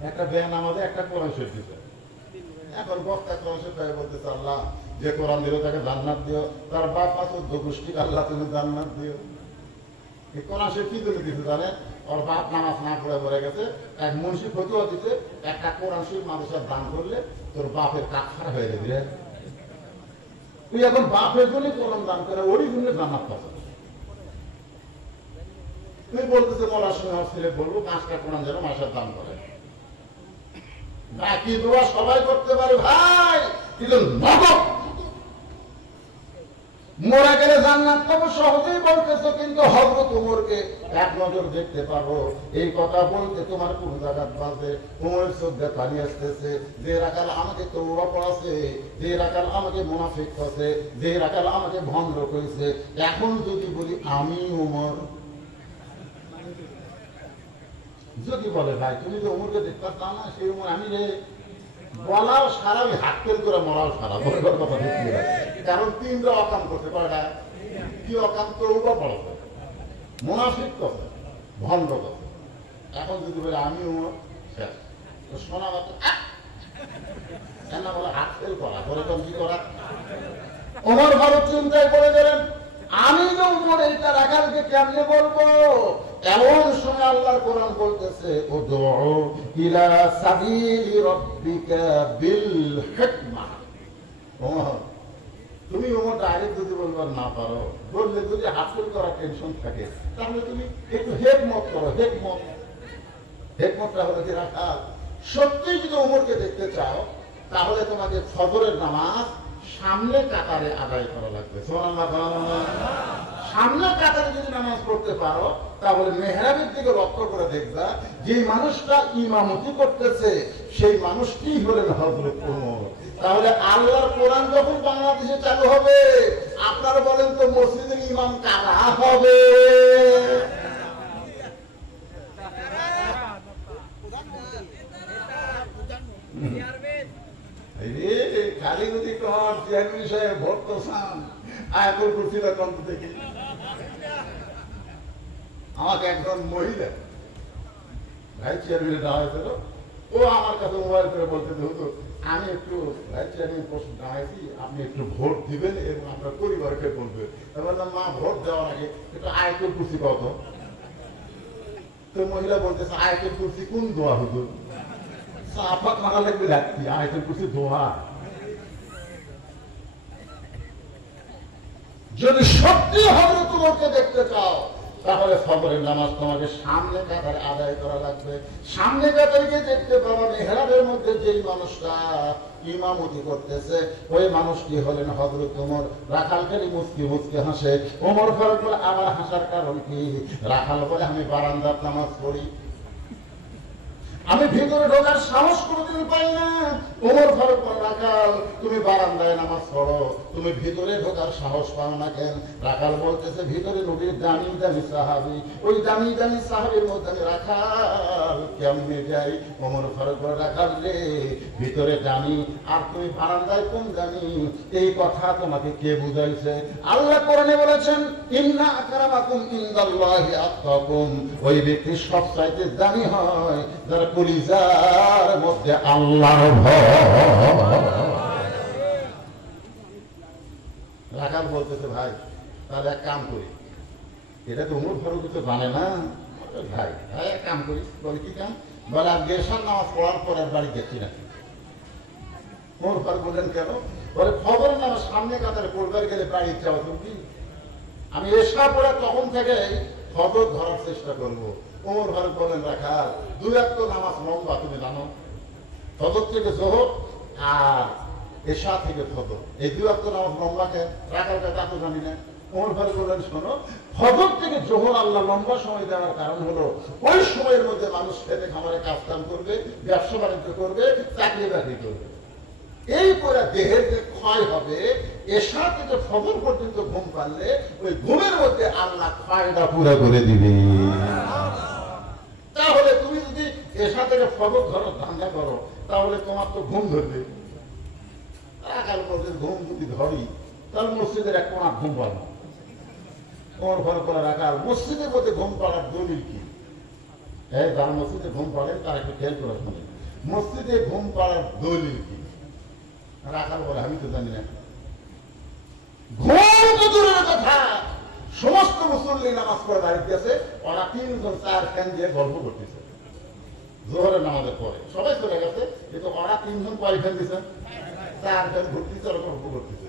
একটা ব্যান আমাদের একটা কোরআন শরীফ দিতে, এখন বক্তা কোরআন শরীফ বলতেছে আল্লাহ যে কোরআন দিল তাকে জান্নাত দিও, তার বাপ মা 14 গোষ্ঠী আল্লাহ তুমি জান্নাত দিও। এই কোরআন শরীফ কি করে দিতে জানেন? ওর বাপ নামাজ না পড়ে মরে গেছে, এক মুন্সি ফতুয়া দিতে একটা কোরআন শরীফ মানুষের দান করলে তোর বাপের কাফারা হয়ে যাবে। তুই এখন বাপের জন্য কোরআন দান করে ওরই জন্য জান্নাত পাবে। তুই বলতেছে মরার সময় ছেলে বলবো 5টা কোরআন যেন মাসের দান করে। বাকি দোয়া সবাই করতে পারে ভাই, কিন্তু নগদ মরা গেলে জান্নাত পাবো সহজেই বলতেছো, কিন্তু হযরত ওমরকে এক নজর দেখতে পাবো এই কথা বলতে তোমার কোন জায়গায় বাজে? ওমরের চোখে পানি আসতেছে। যে রাখাল আমাকে তওবা পড়াছে, যে রাখাল আমাকে মুনাফিক করছে, যে রাখাল আমাকে ভণ্ড করেছে, এখন যদি বলি আমি ওমর, যদি বলে ভাই তুমি তো ওমরকে দেখতে পাও না, সেই ওমর আমি রে, বলাও সারা ওই হাক্কেল করে মরাও সারা বলে কথা ঠিক। কারণ 3টা অকাম করছে। কয়টা? কি অকাম? তওবা পড়াছে, মুনাফিক করছে, ভণ্ড করছে। এখন যদি বলে আমি ওমর, শেষ। তো শোনা মতো কেন বলে হাক্কেল করা, বলে কি করা? ওমর ফারুক চিন্তায় পড়ে গেলেন, আমি যে ওমর এইটা রাখালকে কেমনে বলবো? এমন সময় আল্লাহর কোরআন বলতেছে উদউ ইলা সাবিলি রাব্বিকা বিল হিকমা। ওমর তুমি ওমর ডাইরেক্ট যদি বলবার না পারো, বললে যদি হাসিল করার টেনশন থাকে, তাহলে তুমি একটু হেকমত করো। হেকমত হিকমতটা হলো কি রাখাল, সত্যিই যদি ওমরকে দেখতে চাও তাহলে তোমাকে ফজরের নামাজ সামনে কাতারে আদায় করা লাগবে। সামনে কাতারে যদি নামাজ পড়তে পারো তাহলে মেহরাবের দিকে লক্ষ্য করে দেখবা যে মানুষটা ইমামতি করতেছে সেই মানুষটি হলেন হযরত ওমর। তাহলে আল্লাহর কোরআন যখন বাংলাদেশে চালু হবে আপনারা বলেন তো মসজিদের ইমাম কারা হবে? খালি যদি চেয়ারম্যান সাহেব ভোট তো চান আয়াতুল কুরসিটা কন্ত থেকে। আমাকে একজন মহিলা ভাই চেয়ারম্যানে দেওয়া হয়েছিল, ও আমার কাছে মোবাইল করে বলতে হতো আমি একটু ভাই চেয়ারম্যান প্রশ্ন দাঁড়াইছি, আপনি একটু ভোট দিবেন এবং আপনার পরিবারকে বলবেন। বললাম মা ভোট দেওয়ার আগে একটু আয়াতুল কুরসি কত। তো মহিলা বলতেছে আয়াতুল কুরসি কোন দোয়া হতো? সাফাত মারা লাগবে লাগতি আয়াতুল কুরসি দোয়া। যদি সত্যি হযরত ওমরকে দেখতে চাও তাহলে ফজরের নামাজ তোমাকে সামনে কাতারে আদায় করা লাগবে। সামনে কাতারে দেখতে পাবো মেহরাবের মধ্যে যেই মানুষটা ইমামতি করতেছে ওই মানুষটি হলেন হযরত ওমর। রাখাল খালি মুচকি মুচকি হাসে। ওমর ফারুক বলে আবার হাসার কারণ কি? রাখাল বলে আমি বারান্দার নামাজ পড়ি, আমি ভিতরে ঢোকার সাহস কোনোদিন পাই না। ওমর ফারুক বলে রাখাল তুমি বারান্দায় নামাজ পড়ো, তুমি ভিতরে ঢোকার সাহস পাও না কেন? রাখাল বলতেছে ভিতরে নবীর দামি দামি সাহাবী, ওই দামি দামি সাহাবীর মধ্যে আমি রাখাল কেমনে যাই? ওমর ফারুক বলে রাখাল রে ভিতরে দামি আর তুমি বারান্দায় কোন দামি? এই কথা তোমাকে কে বুঝাইছে? আল্লাহ কোরআনে বলেছেন ইন্না আকরামাকুম ইনদাল্লাহি আতকাকুম, ওই ব্যক্তি সবচাইতে দামি হয় যারা কলিজার মধ্যে আল্লাহর ভয়। রাখাল বলতেছে ভাই তাহলে এক কাম করি, এটা তো ওমর ফারুক কিছু জানে না। ভাই ভাই এক কাম করি। বলে কি কাম? বলে আজকে এশার নামাজ পড়ার পর আর বাড়ি যাচ্ছি না। ওমর ফারুক বললেন কেন? বলে ফজরের নামাজ সামনে কাতারে পড়বার গেলে বাড়ি যাওয়া তুমি, আমি এশা পড়ে তখন থেকে ফজর ধরার চেষ্টা করবো। ওমর ফারুক বলেন রাখাল দুই ওয়াক্ত নামাজ লম্বা তুমি জানো, ফজর থেকে যোহর আর এশা থেকে ফজর, এই দুই ওয়াক্ত নামাজ লম্বা কেন? রাখাল তা তো জানি না। ওমর ফারুক বললেন শোনো, ফজর থেকে যোহর আল্লাহ লম্বা সময় দেওয়ার কারণ হলো ওই সময়ের মধ্যে মানুষ খেতে খামারে কাজ কাম করবে, ব্যবসা বাণিজ্য করবে, চাকরি বাকরি করবে। এই করে দেহের যে ক্ষয় হবে, এশা থেকে ফজর পর্যন্ত ঘুম পারলে ওই ঘুমের মধ্যে আল্লাহ ক্ষয়টা পুরো করে দিবে। তাহলে তুমি যদি এশা থেকে ফজর ধরো ধান্দা করো তাহলে তোমার তো ঘুম ধরবে। রাখাল বলতে ঘুম যদি ধরি তাহলে মসজিদের এক কোণা ঘুম পাবো। ওর ঘর করে রাখাল মসজিদের মধ্যে ঘুম পাড়ার দলিল কি? এই যারা মসজিদে ঘুম পাড়ে তারা একটু খেয়াল করে শুনে, মসজিদে ঘুম পাড়ার দলিল কি? রাখাল বলে আমি তো জানি না। ঘুম তো দূরের কথা, সমস্ত মুসল্লি নামাজ পড়ে বাড়িতে আছে, ওরা তিনজন চার ফ্যান দিয়ে গল্প করতেছে জোহরের নামাজের পরে। সবাই চলে গেছে কিন্তু ওরা তিনজন কয় ফ্যান দিচ্ছে? চার ফ্যান ঘুরতেছে, ওরা গল্প করতেছে।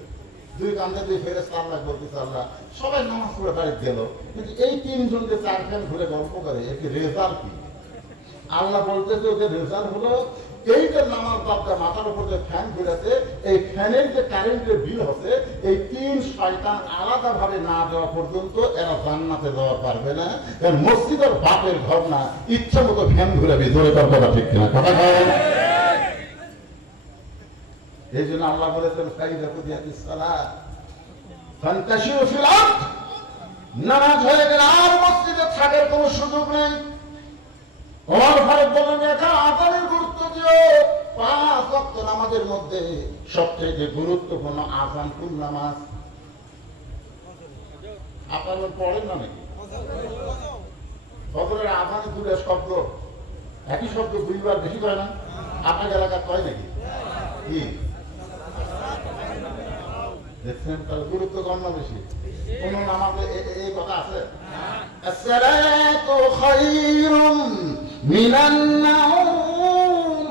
দুই কান্দে দুই ফেরেশতা আল্লাহ বলতেছে আল্লাহ। সবাই নামাজ পড়ে বাড়িতে গেল কিন্তু এই তিনজন যে চার ফ্যান ঘুরে গল্প করে এর রেজাল্ট কি? আল্লাহ বলতেছে ওদের রেজাল্ট হলো এইটা নামাজ বাপটা মাথার উপর যে ফ্যান ঘুরেছে এই ফ্যানের যে কারেন্টের বিল হচ্ছে এই তিন শয়তান আলাদা ভাবে না দেওয়া পর্যন্ত এরা জান্নাতে যাওয়া পারবে না। কারণ মসজিদের বাপের ঘর না, ইচ্ছা মতো ফ্যান ঘুরাবি। ধরে তার কথা ঠিক কিনা? কথা বলেন। এই জন্য আল্লাহ বলেছেন নামাজ হয়ে গেলে আর মসজিদে থাকার কোন সুযোগ নেই। ওমর ফারুক বলেন এখন আযানের গুরুত্ব দিও। 5 ওয়াক্ত নামাজের মধ্যে সবচেয়ে গুরুত্বপূর্ণ আযান কোন নামাজ? আপনারা পড়েন না নাকি? ফজরের আযানে দুটো শব্দ, একই শব্দ দুইবার বেশি হয় না? আপনার এলাকা কয় নাকি? কি দেখছেন? তার গুরুত্ব কম না বেশি? কোন নামাজে এই কথা আছে? আসসালাতু খায়রুম মিনান নাওম,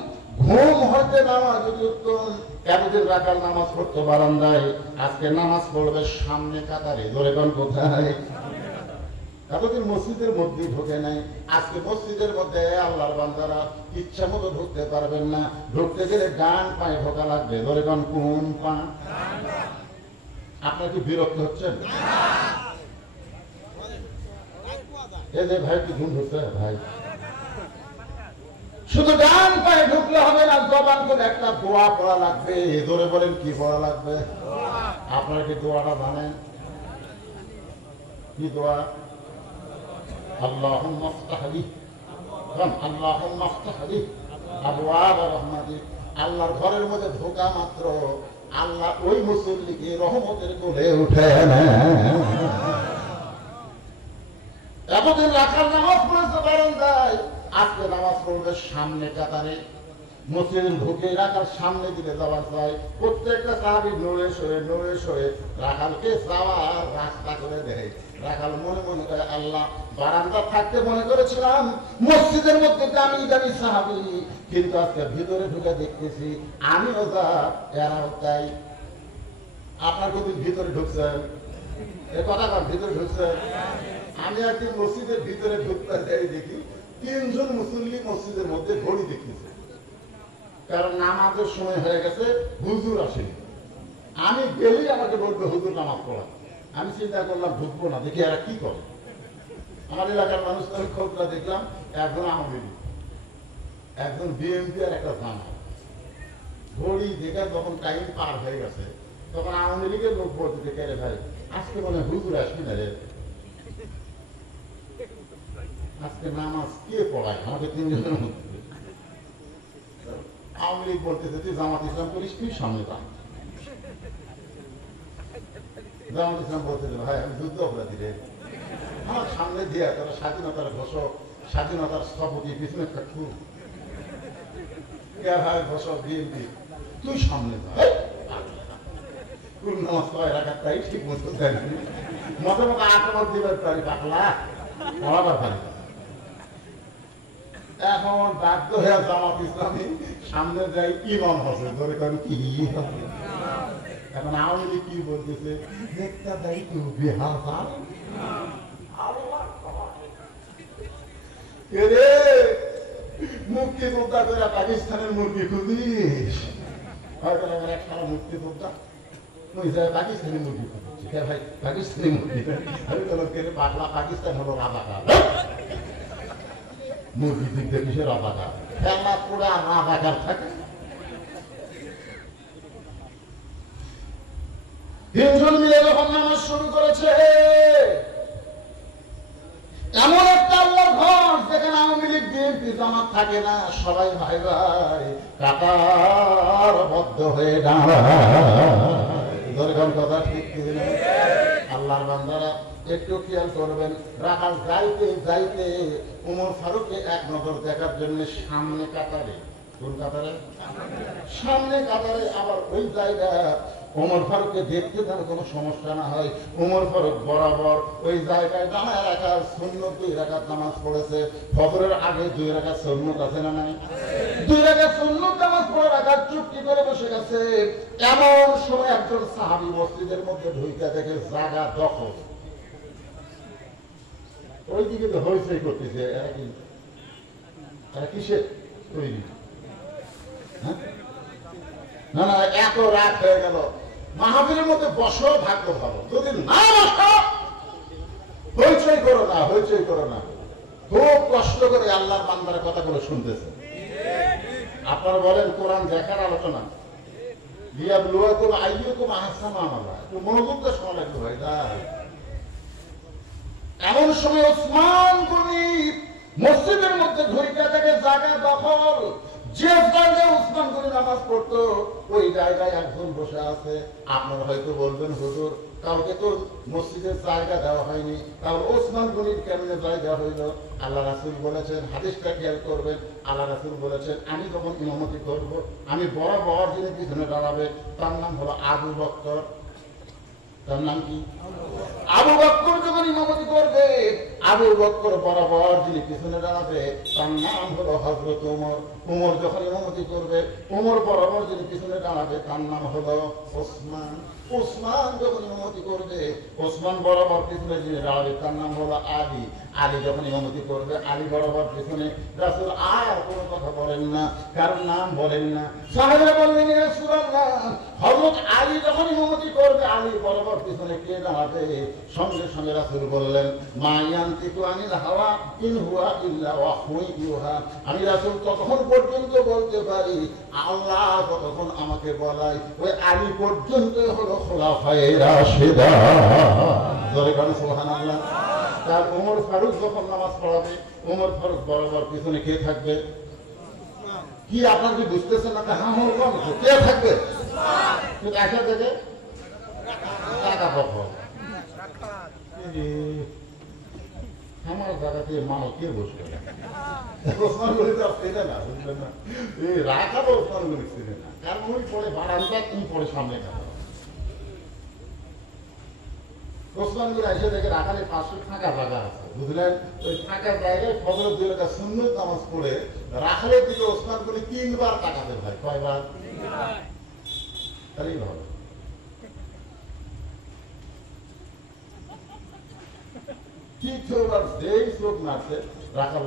ঘুম হতে নামাজ উত্তম। এতদিন রাখাল নামাজ পড়তো বারান্দায়, আজকে নামাজ পড়বে সামনে কাতারে। ধরে কোন কোথায়? এতদিন মসজিদের মধ্যে ঢোকে নাই, আজকে মসজিদের মধ্যে আল্লাহর বান্দারা ইচ্ছা মতো ঢুকতে পারবেন না, ঢুকতে গেলে ডান পায়ে ঢোকা লাগবে। ধরে কোন কোন পা? আপনার কি বিরক্ত হচ্ছেন? এই যে ভাই কি ঘুম ঢুকছে ভাই, শুধু ডান পায়ে ঢুকলে হবে না, জবান করে একটা দোয়া পড়া লাগবে। ধরে বলেন কি পড়া লাগবে? আপনারা কি দোয়াটা জানেন? কি দোয়া? আল্লাহুম্মা আফতাহ লি, আল্লাহুম্মা আফতাহ লি আবওয়াব রাহমাতিক। আল্লাহর ঘরের মধ্যে ঢোকা মাত্র আল্লাহ ওই মুসল্লিকে রহমতের কোলে উঠে নেন। এতদিন রাখার নামাজ পড়েছে বারান্দায়, আজকে নামাজ পড়বে সামনে কাতারে। মসজিদে ঢুকে রাখার সামনে দিকে যাওয়া যায়, প্রত্যেকটা সাহাবী নড়ে সরে রাখালকে যাওয়ার রাস্তা করে দেয়। রাখাল মনে মনে করে, আল্লাহ বারান্দা থাকতে মনে করেছিলাম মসজিদের মধ্যে দামি দামি সাহাবী, কিন্তু আজকে ভিতরে ঢুকে দেখতেছি আমিও যা এরাও তাই। আপনার কদিন ভিতরে ঢুকছেন? এ কথা কার ভিতরে ঢুকছেন? আমি একদিন মসজিদের ভিতরে ঢুকতে যাই, দেখি 3 জন মুসল্লি মসজিদের মধ্যে ঘড়ি দেখতেছে, কারণ নামাজের সময় হয়ে গেছে, হুজুর আসেনি। আমি গেলেই আমাকে বলবে হুজুর নামাজ পড়া। আমি চিন্তা করলাম ঢুকবো না, দেখি এরা কি করে। আমার এলাকার মানুষ আমি খোঁজটা দেখলাম, একজন আওয়ামী লীগ, একজন বিএনপি আর একটা জামাত। ঘড়ি দেখে যখন টাইম পার হয়ে গেছে, তখন আওয়ামী লীগের লোক বলতে দেখে, রে ভাই আজকে মনে হুজুর আসবি না রে, আজকে নামাজ কে পড়ায় আমাকে 3 জনের মধ্যে। আওয়ামী লীগ বলতেছে তুই জামাত ইসলাম করিস, তুই সামনে পা। জামাত ইসলাম বলতেছে ভাই আমি যুদ্ধ অপরাধী রে, আমার সামনে দিয়ে তারা স্বাধীনতার ঘোষক, স্বাধীনতার স্থপতি পিছনে থাকবো। ভাই ঘোষক বিএনপি, তুই সামনে যা। নামাজ পড়ায় রাখার তাই ঠিক মতো দেয়, মতো মতো আক্রমণ দিবার পারি, পাকলা পড়াবার পারি। এখন বাধ্য হয়ে জামাত ইসলামী সামনে যাই, ইমাম হোসেন ধরে করেন কি হবে। এখন আওয়ামী লীগ কি বলতেছে, একটা দায়িত্ব বিহার মুক্তিযোদ্ধা করে পাকিস্তানের মুরগি খুঁজিস, হয়তো আমার একটা মুক্তিযোদ্ধা ওই যায় পাকিস্তানি মুরগি খুঁজছি। ভাই পাকিস্তানি মুরগি পাতলা, পাকিস্তান হলো রাজাকার, মুরগি দিকতে কিসের রাজাকার, খেলা পুরা রাজাকার থাকে। 3 জন মিলে যখন নামাজ শুরু করেছে, এমন একটা আল্লাহর ঘর যেখানে আওয়ামী লীগ বিএনপি জামাত থাকে না, সবাই ভাই ভাই কাতারবদ্ধ হয়ে দাঁড়ায়। কথা ঠিক কিনা? আল্লাহর বান্দারা একটু খেয়াল করবেন, রাখাল যাইতে যাইতে ওমর ফারুককে এক নজর দেখার জন্য সামনে কাতারে, কোন কাতারে? সামনে কাতারে। আবার ওই জায়গা ওমর ফারুককে দেখতে যেন কোনো সমস্যা না হয়, ওমর ফারুক বরাবর ওই জায়গায় দাঁড়ায় রাখার সুন্নত 2 রাকাত নামাজ পড়েছে। ফজরের আগে 2 রাকাত সুন্নত আছে না নাই? 2 রাকাত সুন্নত নামাজ পড়ে রাখার চুক্তি করে বসে গেছে। এমন সময় একজন সাহাবী মসজিদের মধ্যে ঢুকে দেখে জায়গা দখল, ওইদিকে তো হইচই করতেছে। এরা কিসের তৈরি? না না, এত রাত হয়ে গেল, মাহফিলের মধ্যে বসো, ভাগ্য ভালো। যদি না বসো, হইচই করো না, হইচই করো না। খুব কষ্ট করে আল্লাহর বান্দার কথাগুলো শুনতেছে। আপনারা বলেন কোরআন দেখার আলোচনা, লিয়াবলুয়াকুম আইয়ুকুম আহসানু আমালা, একটু মনোযোগ দিয়ে শোনা লাগবে ভাই। এমন সময় ওসমান গনি মসজিদের মধ্যে ঢুকে থেকে জায়গা দখল। যে জায়গায় ওসমান গনি নামাজ পড়তো ওই জায়গায় একজন বসে আছে। আপনারা হয়তো বলবেন হুজুর কাউকে তো মসজিদের জায়গা দেওয়া হয়নি, তাহলে ওসমান গনির কেমনে জায়গা হইল? আল্লাহ রাসূল বলেছেন, হাদিসটা খেয়াল করবেন, আল্লাহ রাসূল বলেছেন আমি যখন ইমামতি করব, আমি বরাবর যিনি পিছনে দাঁড়াবে তার নাম হলো আবু বকর। তার নাম কি? আবু বকর যখন ইমামতি করবে আবু বকর বরাবর যিনি পিছনে দাঁড়াবে তার নাম হলো হযরত ওমর। ওমর যখন ইমামতি করবে ওমর বরাবর যিনি পিছনে দাঁড়াবে তার নাম হলো ওসমান। ওসমান যখন ইমামতি করবে ওসমান বরাবর পিছনে যিনি দাঁড়াবে তার নাম হলো আলী। আলী যখন ইমামতি করবে আলী বরাবর পিছনে। রাসূল আর কোনো কথা বলেন না, কারণ নাম বলেন না। সাহাবারা বললেন ইয়া রাসূলুল্লাহ, হযরত আলী যখন ইমামতি করবে আলী বরাবর পিছনে কে দাঁড়াবে? সঙ্গে সঙ্গে রাসূল বললেন মা ইয়ানতিকু আনিল হাওয়া ইন হুয়া ইল্লা ওয়াহয়ুন ইউহা। আমি রাসূল ততক্ষণ পর্যন্ত বলতে পারি আল্লাহ যতক্ষণ আমাকে বলায় ওই আলী পর্যন্ত হলো খোলাফায়ে রাশিদা। জোরে বলেন সুবহানাল্লাহ। তার ওমর ফারুক যখন নামাজ পড়াবে ওমর ফারুক বরাবর পিছনে কে থাকবে? কি আপনার কি বুঝতেছেন না? হ্যাঁ কে থাকবে? কিন্তু আসা থেকে টাকা পক্ষ আমার জায়গাতে মাল কে বসবে? ওসমান গনি তো চেনে না, বুঝলেন না? এই রাখাবো ওসমান গনি চেনে না, কারণ ওই পরে বারান্দা তুমি পরে সামনে যাবো। ওসমান গনি এসে দেখে রাখালে 500 ফাঁকা ফাঁকা আছে, বুঝলেন? ওই ফাঁকা জায়গায় ফজরের 2 রাকাত সুন্নত নামাজ পড়ে রাখালের দিকে ওসমান গনি 3 বার তাকাতে ভাই। কয়বার? তাহলেই ভালো। তৃতীয়বার যেই চোখ নাচে রাখাল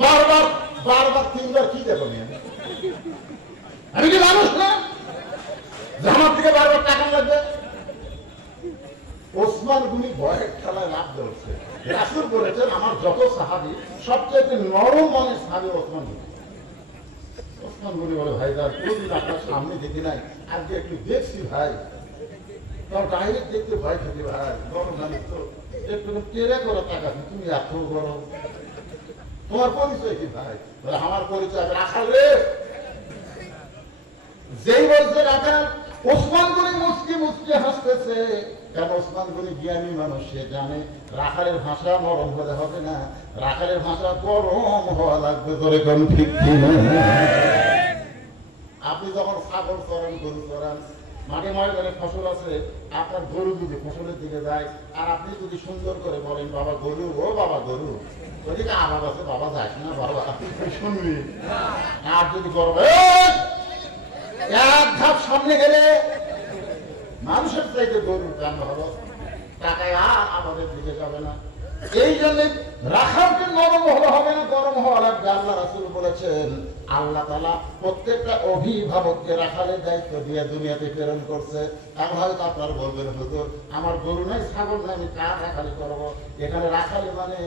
বারবার বারবার 3 বার কি দেখো আমি কি মানুষ না? আমার থেকে বারবার টাকা লাগবে। ওসমান গনি ভয়ের খেলায় লাভ ধরছে। রাসূল বলেছেন আমার যত সাহাবী সবচেয়ে নরম মনের সাহাবী ওসমান গনি। ওসমান গনি বলে ভাইজান কোনদিন আপনার সামনে দেখি নাই, আজকে একটু দেখছি ভাই। তাও ডাইরেক্ট দেখতে ভয় থাকে ভাই, গরম জানিস তো একটু কেড়ে করে তাকাবি, তুমি এত গরম, তোমার পরিচয় কি ভাই? বলে আমার পরিচয় রাখাল রে। যেই বলছে রাখাল, ওসমান গনি মুচকি মুচকি হাসতেছে। কেন? ওসমান গনি জ্ঞানী মানুষ, সে জানে রাখালের ভাষা নরম হলে হবে না, রাখালের ভাষা গরম হওয়া লাগবে। ধরে কোন ঠিক কিনা? আপনি যখন ছাগল চড়ান গরু চড়ান মাঠে ময়দানে ফসল আছে, আপনার গরু যদি ফসলের দিকে যায় আর আপনি যদি সুন্দর করে বলেন বাবা গরু, ও বাবা গরু, ওদিকে আবাদ আছে বাবা যাস না বাবা, শুনবি? আর যদি গরম এক ধাপ সামনে গেলে মানুষের চাইতে গরুর দাম হলো, টাকায় আর আমাদের দিকে যাবে না। এই জন্য রাখালকে নরম হলে হবে না, গরম হওয়া লাগবে। আল্লাহ রাসূল বলেছেন আল্লাহ তাআলা প্রত্যেকটা অভিভাবককে রাখালের দায়িত্ব দিয়ে দুনিয়াতে প্রেরণ করছে। এখন হয়তো আপনার বলবেন হুজুর আমার গরু নাই ছাগল নাই, আমি কার রাখালি করবো? এখানে রাখালি মানে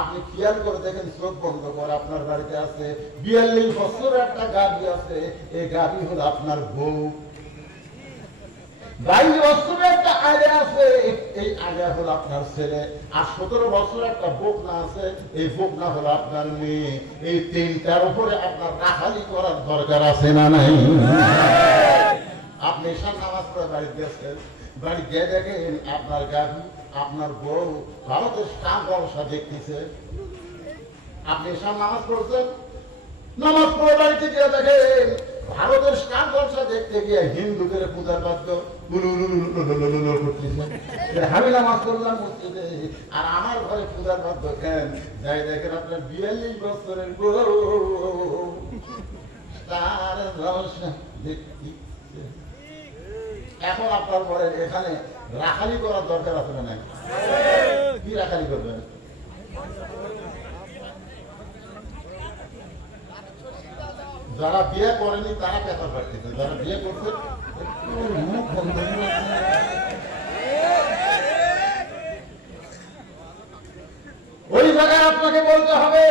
আপনি খেয়াল করে দেখেন, চোখ বন্ধ করে আপনার বাড়িতে আছে 42 বছরের একটা গাভী আছে, এই গাভী হলো আপনার বউ। 22 বছরের একটা আয়া আছে, এই আয়া হলো আপনার ছেলে। আর 17 বছরের একটা বকনা আছে, এই বকনা হলো আপনার মেয়ে। এই 3টার উপরে আপনার রাখালি করার দরকার আছে না নাই? আপনি ঈশান নামাজ পড়ে বাড়ি দিয়েছেন, বাড়ি গিয়ে দেখেন আপনার গাভী আপনার বউ ভারতের স্টার ব্যবসা দেখতেছে। আপনি ঈশান নামাজ পড়ছেন, নামাজ পড়ে বাড়িতে গিয়ে দেখেন ভারতের স্টার ব্যবসা দেখতে গিয়ে হিন্দুদের পূজার বাদ্য আমি নামাজ পড়লাম মসজিদে, আর আমার ঘরে পূজার বাদ্য কেন? যাই দেখেন আপনার 42 বছরের স্টার ব্যবসা দেখতে। এখন আপনার বলেন এখানে রাখালি করার দরকার আছে না? কি রাখালি করবেন? যারা বিয়ে করেনি তারা পেপার পাঠিয়েছে, যারা বিয়ে করছে ওই জায়গায় আপনাকে বলতে হবে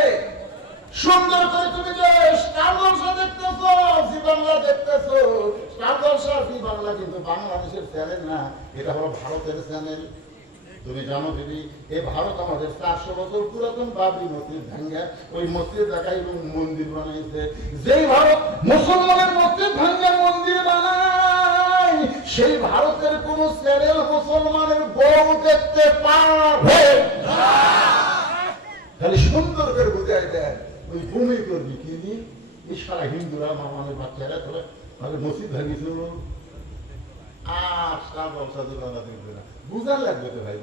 সুন্দর করে তুমি যে স্টার জলসা দেখতেছো, জি বাংলা দেখতেছো, স্টার জলসা জি বাংলা কিন্তু বাংলাদেশের চ্যানেল না, এটা হলো ভারতের চ্যানেল। তুমি জানো দিদি, এই ভারত আমাদের 400 বছর পুরাতন বাবরি মসজিদ ভাঙ্গা ওই মসজিদ দেখাই মন্দির বানাইছে। যেই ভারত মুসলমানের মসজিদ ভাঙ্গা মন্দির বানায়, সেই ভারতের কোন চ্যানেল মুসলমানের বউ দেখতে পারবে না। খালি সুন্দর করে বুঝাই দেয় ওই ভূমি করবি কি দিন এই সারা হিন্দুরা মামানের বাচ্চারা তোরা তাহলে মসজিদ ভাঙিয়েছিল। আর আশা বলসা দোকানা দিবে না, বুঝার লাগবে তো ভাই।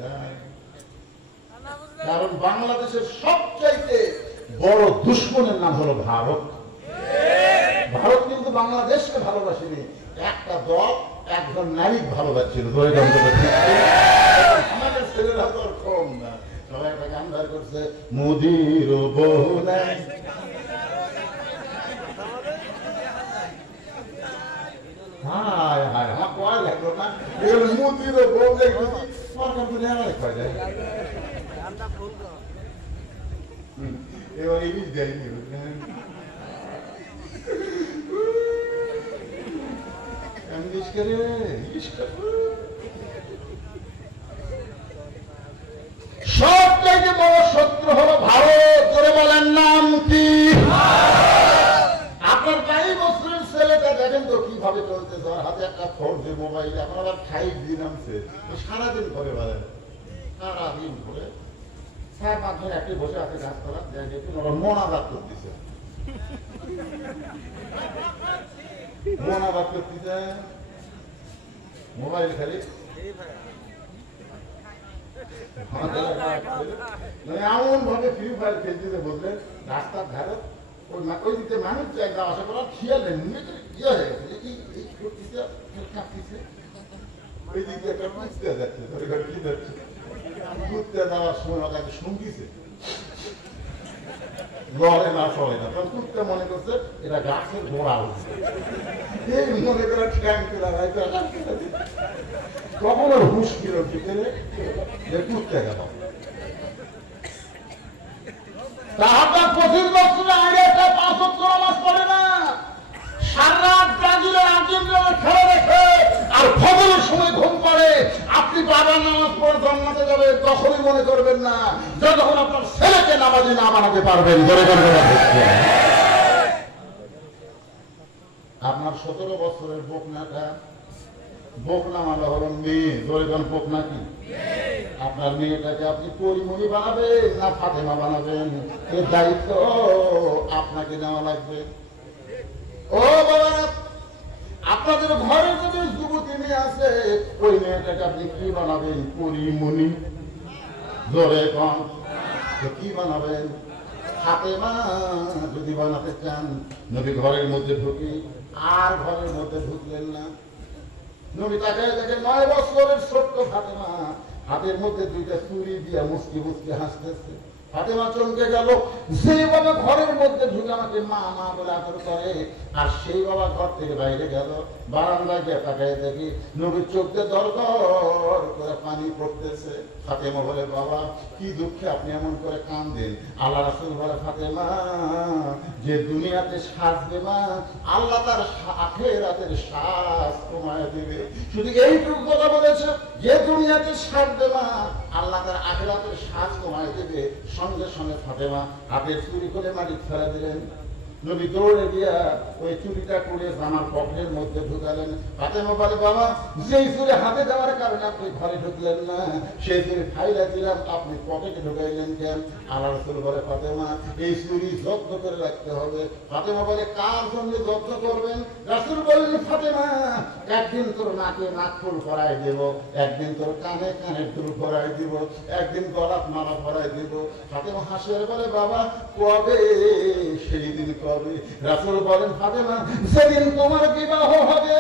কারণ বাংলাদেশের সবচাইতে বড় দুশ্মনের নাম হলো ভারত। ভারত কিন্তু বাংলাদেশকে ভালোবাসেনি, একটা দল একজন নারী ভালোবাসছিল। আমাদের ছেলেরা তো কম না, সবাই একটা গান বের করছে, মোদির বউ নাই। হায় হায় আমার কয় লাগলো না, এগুলো মোদির বউ দেখতেছি সরকার তো নেওয়া কয় যায়। এবার ইংলিশ দেয়নি, ইংলিশ করে সবচাইতে বড় শত্রু হলো ভারত। করে বলেন নাম কি? আপনার 22 বছরের ছেলেটা দেখেন তো কিভাবে চলতেছে, ওর হাতে একটা 4G মোবাইল, এখন আবার 5G নামছে, সারাদিন করে বলেন, সারাদিন করে 4-5 জন একটি বসে আছে গাছতলা, দেখুন ওরা মোনাজাত করতেছে, মোনাজাত করতেছে মোবাইল খালি। এমন ভাবে ফ্রি ফায়ার খেলতেছে বুঝলেন, রাস্তার ধারে ওই দিকে মানুষ যাওয়া আসা করার খেয়াল নেই, ইয়ে হয়ে গেছে এই করতেছে কাঁপতেছে, ওই দিকে একটা কুঁচতে যাচ্ছে, কি যাচ্ছে কুঁচতে যাওয়ার সময় তাকে শুনতেছে, লড়ে না সবাই না, তখন কুঁচতে মনে করছে এটা গাছের গোড়া হচ্ছে, এই মনে করে ঠ্যাং তোলা ভাই, তখন ওর হুশ কিলো ভিতরে কুঁচতে গেল। তাহাটা 25 বছরে আগে একটা 5 ওয়াক্ত নামাজ পড়ে না, সারা রাত ব্রাজিলের আর্জেন্টিনার খেলা দেখে আর ফজরের সময় ঘুম পাড়ে। আপনি বাবার নামাজ পড়ে জান্নাতে যাবেন, তখনই মনে করবেন না যতক্ষণ আপনার ছেলেকে নামাজি না বানাতে পারবেন। আপনার 17 বছরের বোকনাটা, বোকনা মানে হলো মেয়ে, জোরে কোন বোকনা কি? আপনার মেয়েটাকে আপনি পরিমণি বানাবেন না ফাতেমা বানাবেন, এর দায়িত্ব আপনাকে নেওয়া লাগবে। ও বাবা, আপনাদের ঘরে যদি যুবতী মেয়ে আছে, ওই মেয়েটাকে আপনি কি বানাবেন? পরিমণি। জোরে কম কি বানাবেন? ফাতেমা যদি বানাতে চান, নবী ঘরের মধ্যে ঢুকি আর ঘরের মধ্যে ঢুকলেন না। নবী তাকে দেখে 9 বছরের ছোট্ট ফাতেমা হাতের মধ্যে 2টা চুরি দিয়া মুসকি মুসকি হাসতেছে। ফাতেমা চমকে গেল, সেই বাবা ঘরের মধ্যে ঢুকে আমাকে মা মা বলে আদর করে, আর সেই বাবা ঘর থেকে বাইরে গেল, বারান্দায় গিয়ে তাকায় দেখি নবীর চোখ দিয়ে দরদর করে পানি পড়তেছে। ফাতেমা বলে, বাবা কি দুঃখে আপনি এমন করে কাঁদেন? আল্লাহ রাসূল বলে, ফাতেমা যে দুনিয়াতে সাজবে মা, আল্লাহ তার আখিরাতের সাজ কমায় দেবে। শুধু এইটুকু কথা বলেছে, যে দুনিয়াতে সাজবে মা, আল্লাহ তার আখিরাতের সাজ কমায় দেবে। সঙ্গে সঙ্গে ফাতেমা হাতের চুরি করে মাটি ফেলে দিলেন। নবী দৌড়ে গিয়া ওই চুরিটা করে জামার পকেটের মধ্যে ঢুকালেন। ফাতেমা বলে, বাবা যেই চুরি হাতে দেওয়ার কারণে আপনি ঘরে ঢুকলেন না, সেই চুরি ফাইলা দিলাম, আপনি পকেটে ঢুকাইলেন কেন? আল্লাহ রাসূল বলে, ফাতেমা এই চুরি যত্ন করে রাখতে হবে। ফাতেমা বলে, কার জন্য যত্ন করবেন? রাসূল বললেন, ফাতেমা একদিন তোর নাকে নাক ফুল করাই দেব, একদিন তোর কানে কানের ফুল করাই দিব, একদিন গলাত মালা করাই দিব। ফাতেমা হাসে বলে, বাবা কবে? সেই দিন কবে? রাসূল বলেন, ফাতেমা সেদিন তোমার বিবাহ হবে।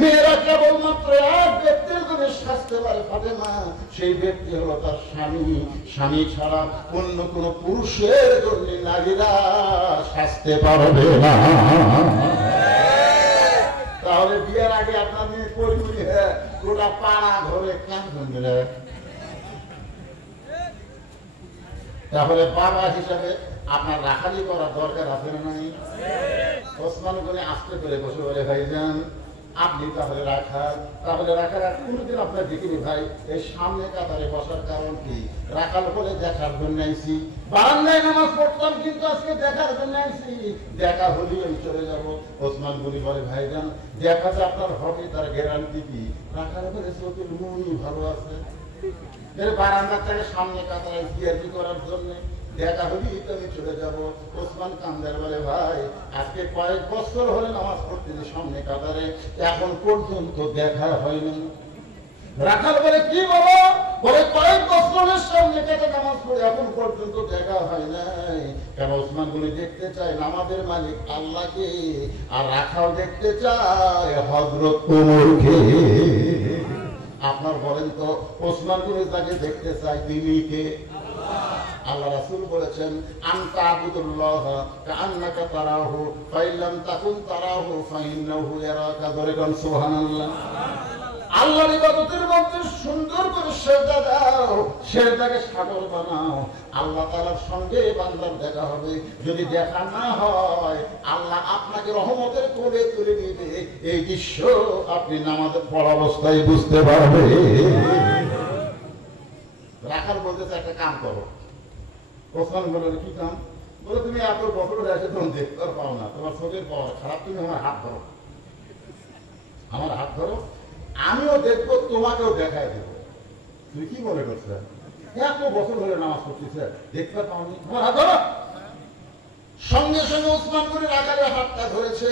মেয়েরা কেবলমাত্র এক ব্যক্তির জন্য সাজতে পারে ফাতেমা, সেই ব্যক্তি হলো তার স্বামী। স্বামী ছাড়া অন্য কোন পুরুষের জন্য নারীরা সাজতে পারবে না। তাহলে বিয়ের আগে আপনার মেয়ে পরিমণি গোটা পাড়া ধরে কাঁদবেন। তাহলে বাবা হিসাবে আপনার রাখালি করার দরকার আছে না নাই? ওসমান গনি আস্তে করে বসে বলে, ভাইজান আপনি তাহলে রাখাল, তাহলে রাখাল আর কোনদিন আপনার দেখিনি ভাই। এই সামনে কাতারে বসার কারণ কি? রাখাল বলে দেখার জন্য আইছি, বারান্দায় নামাজ পড়তাম কিন্তু আজকে দেখার জন্য আইছি, দেখা হলেই আমি চলে যাবো। ওসমান গনি বলে, ভাইজান দেখা যে আপনার হবে তার গ্যারান্টি কি? রাখাল বলে, চোখের মনই ভালো আছে, বারান্দার থেকে সামনে কাতারে জিয়ারজি করার জন্য দেখা হলি তো আমি চলে যাবো। ওসমান কান্দার বলে, ভাই আজকে কয়েক বছর হলে নামাজ পড়তেছি সামনে কাতারে, এখন পর্যন্ত দেখা হয়নি। রাখাল বলে, কি বলো? বলে, কয়েক বছরের সামনে কাতারে নামাজ পড়ে এখন পর্যন্ত দেখা হয় নাই। কেন? ওসমান গুলি দেখতে চায় নামাজের মালিক আল্লাহকে, আর রাখাল দেখতে চায় হযরত ওমরকে। আপনার বলেন তো, ওসমান গুলি তাকে দেখতে চায়, তিনি কে? আল্লাহ রাসূল বলেছেন, আনতা আবুদুল্লাহ কাআন্নাকা তারাহু ফাইল্লাম তাকুন তারাহু ফাইন্নাহু ইয়ারাকা। ধরে কোন সুবহানাল্লাহ। আল্লাহর ইবাদতের মধ্যে সুন্দর করে সিজদা দাও, সিজদাকে সাগর বানাও। আল্লাহ তাআলার সঙ্গে বান্দার দেখা হবে। যদি দেখা না হয়, আল্লাহ আপনাকে রহমতের কোলে তুলে নিবে। এই দৃশ্য আপনি নামাজে পড়া অবস্থায় বুঝতে পারবেন। রাখাল বলতেছে, একটা কাম করো। ওসমান বলল, কি কাম? বলে, তুমি এত বছর এসে তুমি দেখতে পাও না, তোমার চোখের পাওয়ার খারাপ, তুমি আমার হাত ধরো, আমার হাত ধরো, আমিও দেখবো, তোমাকেও দেখায় দেবো। তুই কি মনে করছো? এত বছর ধরে নামাজ পড়তেছে, দেখতে পাওনি, তোমার হাত ধরো। সঙ্গে সঙ্গে ওসমান গনি রাখালের হাতটা ধরেছে।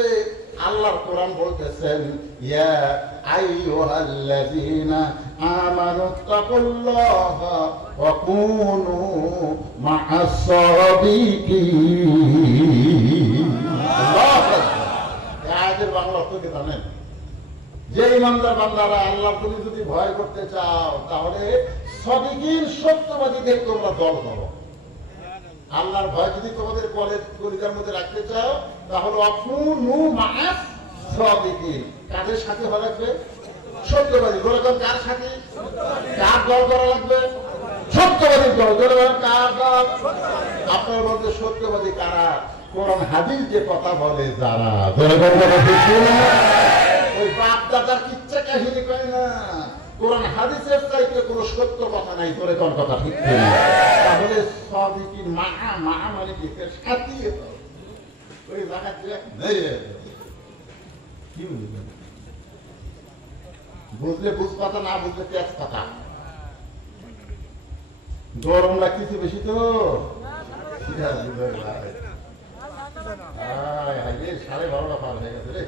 আল্লাহর কোরআন বলতেছেন, ইয়া আইয়ুহাল্লাযীনা আমানু তাকুল্লাহা ওয়া কুনু মা'আস সাদিকিন। আল্লাহু আকবার। এই আয়াতের বাংলা অর্থ কি জানেন? যে ইমানদার বান্দারা আল্লাহর প্রতি যদি ভয় করতে চাও, তাহলে সাদিকিন সত্যবাদীদের তোমরা দল করো। আল্লাহর ভয় যদি তোমাদের কলিজার মধ্যে রাখতে চাও, তাহলে অকুনু মা'আস সাদিকিন। কাদের সাথে হওয়া লাগবে? সত্যবাদী। বলবেন কার সাথে? কার দল করা লাগবে? সত্যবাদী দল। বলবেন কার দল? আপনার মধ্যে সত্যবাদী কারা? কোরআন হাদিস যে কথা বলে যারা। বলবেন কথা ঠিক না? ওই বাপ দাদার কিচ্ছা কাহিনী কয় না। কোরআন হাদিসের চাইতে কোনো সত্য কথা নাই। তোরে কোন কথা ঠিক না? তাহলে সাদিকিন মা'আ মানে কি? সাথী। ওই জায়গাতে নেই। কি বুঝলেন? বুঝলে বুঝ পাতা, না বুঝলে তেজ পাতা। গরম লাগতেছে বেশি তো। সাড়ে 12টা পার হয়ে গেছে রে।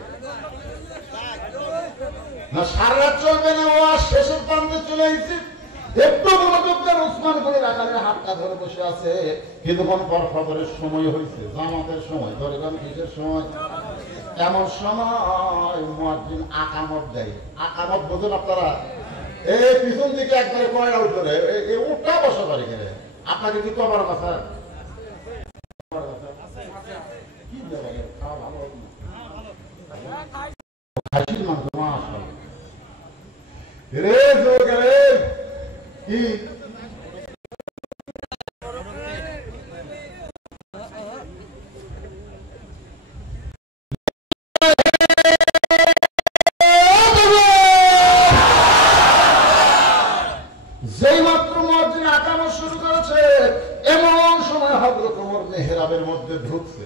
না, সারা রাত চলবে না। ও শেষের প্রান্তে চলে এসেছে। একটু মনোযোগ দেন। ওসমান গনি রাখালের হাতটা ধরে বসে আছে। কিছুক্ষণ পর খবরের সময় হয়েছে, জামাতের সময়। ধরে কোন কিসের সময়? এমন সময় মুয়াজ্জিন আকামত দেয়। আকামত বোঝেন আপনারা? এই পিছন দিকে একবারে কয়টা উঠে উঠা বসা পারে গেলে আপনাকে কি কবার কথা? কি খাওয়া ভালো খাসির মাংস রে গেলে কি যেই মাত্র মুয়াজ্জিন আকামত শুরু করেছে, এমন সময় হযরত ওমর মেহরাবের মধ্যে ঢুকছে।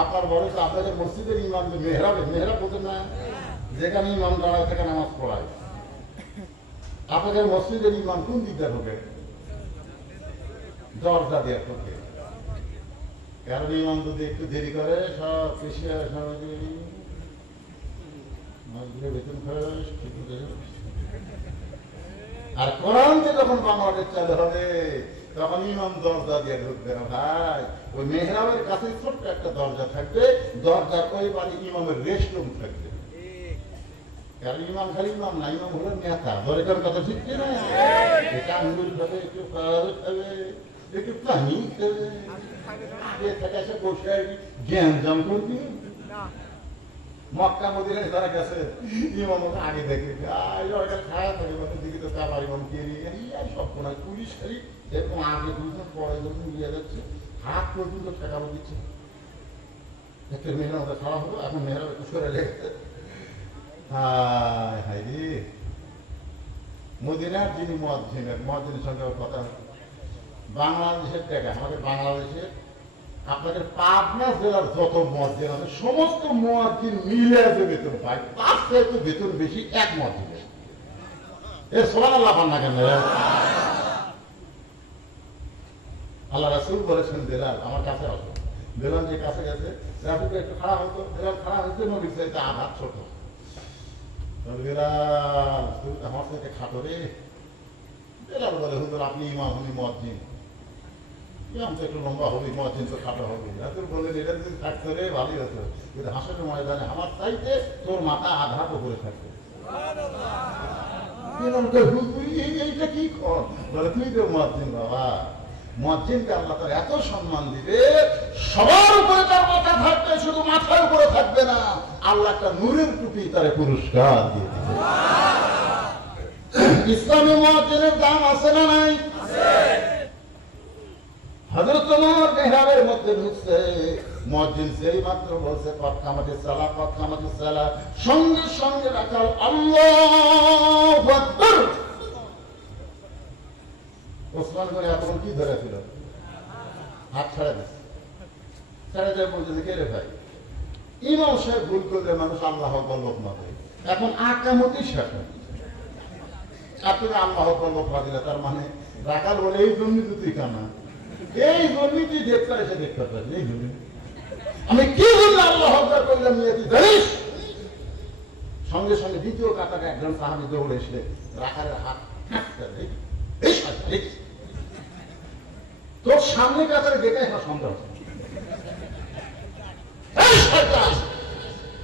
আপনার বড় তো আপনাদের মসজিদের ইমাম যে মেহরাব বলতেন না, যেখানে ইমাম দাঁড়ায় থেকে নামাজ পড়ায়। আপনাদের মসজিদের ইমাম কোন দিকটা ঢোকে? দরজা দিয়ে ঢোকে। কারণ ইমাম যদি একটু দেরি করে, সব পেশিয়া বেতন খরচ। আর কোরআন যে যখন বাংলাদেশ চালু হবে, তখন ইমাম দরজা দিয়ে ঢুকবে না ভাই। ওই মেহরাবের কাছে ছোট্ট একটা দরজা থাকবে। দরজার ওই বাড়ি ইমামের রেস্ট রুম থাকবে। কারণ ইমাম খালি ইমাম না, ইমাম হলো নেতা। দরকার কথা ঠিক না? এটা আঙ্গুল খাবে, একটু খাবে, একটু পানি খাবে, আগে থেকে এসে বসে জ্ঞান জাম করবি। মক্কা মদিনায় যারা গেছে, ইমাম আগে দেখে খাওয়া থাকে দিকে তো কাবার ইমাম কে সব কোনায় পুলিশ খালি এরকম আগে দুজন পরে যখন নিয়ে যাচ্ছে, হাত পর্যন্ত ঠেকানো দিচ্ছে। একটা মেয়ের মধ্যে খাওয়া হলো, এখন মেয়েরা একটু সরে লেগেছে। হায় হায় রে, মদিনার যিনি মুয়াজ্জিনের সঙ্গে কথা, বাংলাদেশের টাকা, আমাদের বাংলাদেশের আপনাদের পাবনা জেলার যত মুয়াজ্জিন আছে, সমস্ত মুয়াজ্জিন মিলে যে বেতন পায়, তার চাইতে বেতন বেশি এক মুয়াজ্জিনের। এ সুবহানাল্লাহ পান না কেন? আল্লাহ রাসূল বলেছেন বেলাল আমার কাছে আসো। বেলাল যে কাছে গেছে রাসূল একটু খাড়া হতো, বেলাল খাড়া হইতে নবীর চাইতে আঘাত ছোট। বেলাল তুই আমার সাথে খাটো রে। বেলাল বলে হুজুর আপনি ইমাম আমি মুয়াজ্জিন, ইমাম তো একটু লম্বা হবে, মুয়াজ্জিন তো খাটো হবে। রাসূল বললেন এটা যদি থাকতো রে ভালোই হতো, কিন্তু হাসরের ময়দানে আমার চাইতে তোর মাথা আঘাত উপরে থাকতো। এইটা কি কর বলে তুই তো মুয়াজ্জিন বাবা, মুয়াজ্জিনকে আল্লাহ তার এত সম্মান দিবে, সবার উপরে তার মাথা থাকবে, শুধু মাথার উপরে থাকবে না, আল্লাহ একটা নূরের টুপি তার পুরস্কার দিয়ে দিবে। ইসলামী মুয়াজ্জিনের দাম আছে না নাই? হযরত ওমর মেহরাবের মধ্যে ঢুকছে, মুয়াজ্জিন যেই মাত্র বলছে কদ কামাতিস সালাহ কদ কামাতিস সালাহ, সঙ্গে সঙ্গে রাখাল আল্লাহু আকবার। ওসমান গনি এতক্ষণ কি ধরে ছিল? হাত ছাড়া দিচ্ছে, ছাড়া যায় বলছে কে রে ভাই, ইমাম সাহেব ভুল করলে মানুষ আল্লাহু আকবার লোক না হয়, এখন আকামতি শেষ। আপনি আল্লাহু আকবার লোক না দিলে তার মানে রাখাল বলে এই জন্য তুই কানা, এই জন্যই তুই দেখতে এসে দেখতে পারবি, এই জন্য আমি কি জন্য আল্লাহু আকবার করলাম তুই জানিস? সঙ্গে সঙ্গে দ্বিতীয় কাতারে একজন সাহাবী দৌড়ে এসে রাখালের হাত তোর সামনে কাতারে দেখাই আমার সন্দেহ।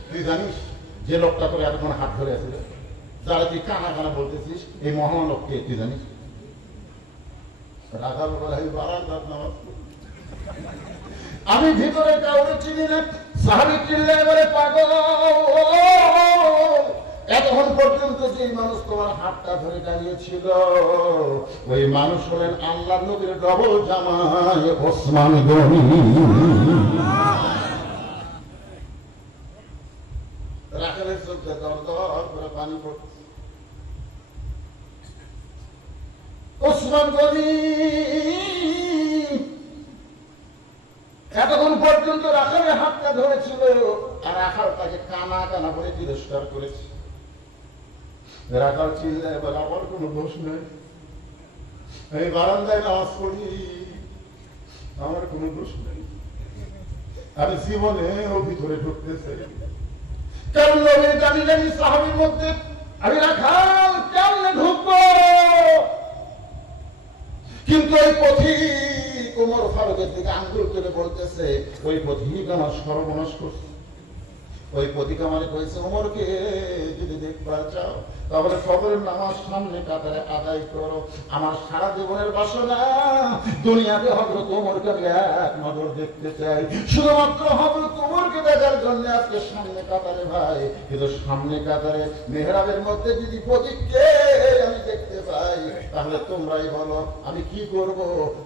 তুই জানিস যে লোকটা তোর এতক্ষণ হাত ধরে আছে, যারা তুই কানা কানা বলতেছিস, এই মহান লোককে তুই জানিস? রাখাল বলে বারান্দার নামাজ আমি ভিতরে কাউরে চিনি না। সাহাবী চিল্লায় বলে পাগল, এতক্ষণ পর্যন্ত যে মানুষ তোমার হাতটা ধরে দাঁড়িয়েছিল ওই মানুষ হলেন আল্লাহর নবীর ডবল জামাই ওসমান গনি। রাখালের চোখে দর দর করে পানি পড়ছে। ওসমান গনি এতক্ষণ পর্যন্ত রাখালের হাতটা ধরেছিল, আর রাখাল তাকে কানা কানা বলে তিরস্কার করেছে। রাখাল চিল্লায় বলে আমার কোনো দোষ নেই, আমি বারান্দায় নামাজ পড়ি, আমার কোনো দোষ নেই, আমি জীবনে ও ভিতরে ঢুকতে চাই। কারণ জানি জানি সাহাবীর মধ্যে আমি রাখাল কেমনে ঢুকবো, কিন্তু ওই পথিক ওমর ফারুকের দিকে আঙ্গুল করে বলতেছে ওই পথিক আমার সর্বনাশ করছে। ওই পথিক আমার কইছে ওমরকে যদি দেখবার চাও তাহলে ফজরের নামাজ সামনে কাতারে আদায় করো। আমার সারা জীবনের বাসনা দুনিয়াতে হযরত ওমরকে আমি এক নজর দেখতে চাই, শুধুমাত্র হযরত ওমরকে দেখার জন্য আজকে সামনে কাতারে ভাই। কিন্তু সামনে কাতারে মেহরাবের মধ্যে যদি পথিককে আমি দেখতে পাই তাহলে তোমরাই বলো আমি কি করব?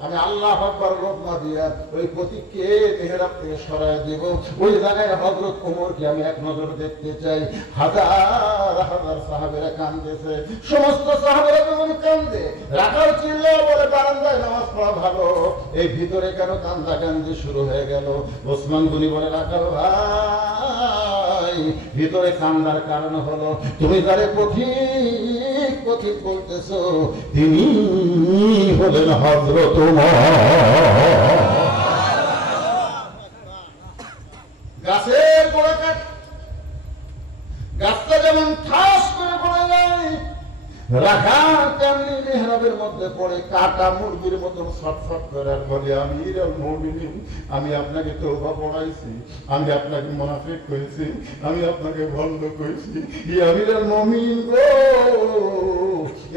আমি আল্লাহু আকবার রব্বা দিয়া ওই পথিককে মেহরাব থেকে সরায় দেব, ওই জায়গায় হযরত ওমরকে আমি এক নজর দেখতে চাই। হাজার হাজার সাহাবীরা কাঁদতেছে, সমস্ত সাহাবীরা যখন কাঁদে রাখাল চিল্লায় বলে বারান্দায় নামাজ পড়া ভালো, এই ভিতরে কেন কান্দাকান্দি শুরু হয়ে গেল? ওসমান গনি বলে রাখাল ভাই ভিতরে কান্দার কারণ হলো তুমি যারে পথিক পথিক বলতেছো তিনি হলেন হযরত ওমর। গাছের গোড়া কাট, গাছটা যেমন ঠাস করে পড়ে যায়, রাখাল তেমনি মেহরাবের মধ্যে পড়ে কাটা মুরগির মতন ছটফট করে বলে আমিরুল মুমিনিন আমি আপনাকে তওবা পড়াইছি, আমি আপনাকে মুনাফিক কইছি, আমি আপনাকে ভণ্ড কইছি, ইয়া আমিরুল মুমিনিন গো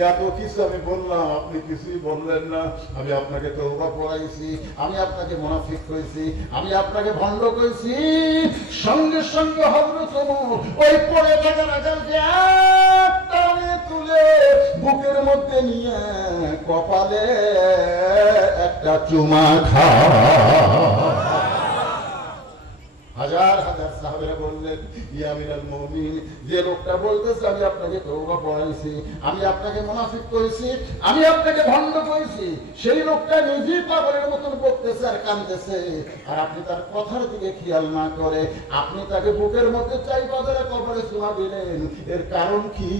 এত কিছু আমি বললাম আপনি কিছুই বললেন না, আমি আপনাকে তওবা পড়াইছি, আমি আপনাকে মুনাফিক কইছি, আমি আপনাকে ভণ্ড কইছি। সঙ্গে সঙ্গে হযরত ওমর ওই পড়ে থাকা রাখালকে টানে তুলে বুকের মধ্যে নিয়ে কপালে একটা চুমা খায়। হাজার হাজার সাহাবীরা বললেন ইয়া আমিরুল মুমিনিন যে লোকটা বলতেছে আমি আপনাকে তওবা পড়াইছি, আমি আপনাকে মুনাফিক কইছি, আমি আপনাকে ভণ্ড কইছি, সেই লোকটা নিজেই পাগলের মতন বকতেছে আর কাঁদতেছে, আর আপনি তার কথার দিকে খেয়াল না করে আপনি তাকে বুকের মধ্যে চাই বাজারে কপালে চুমা দিলেন, এর কারণ কি?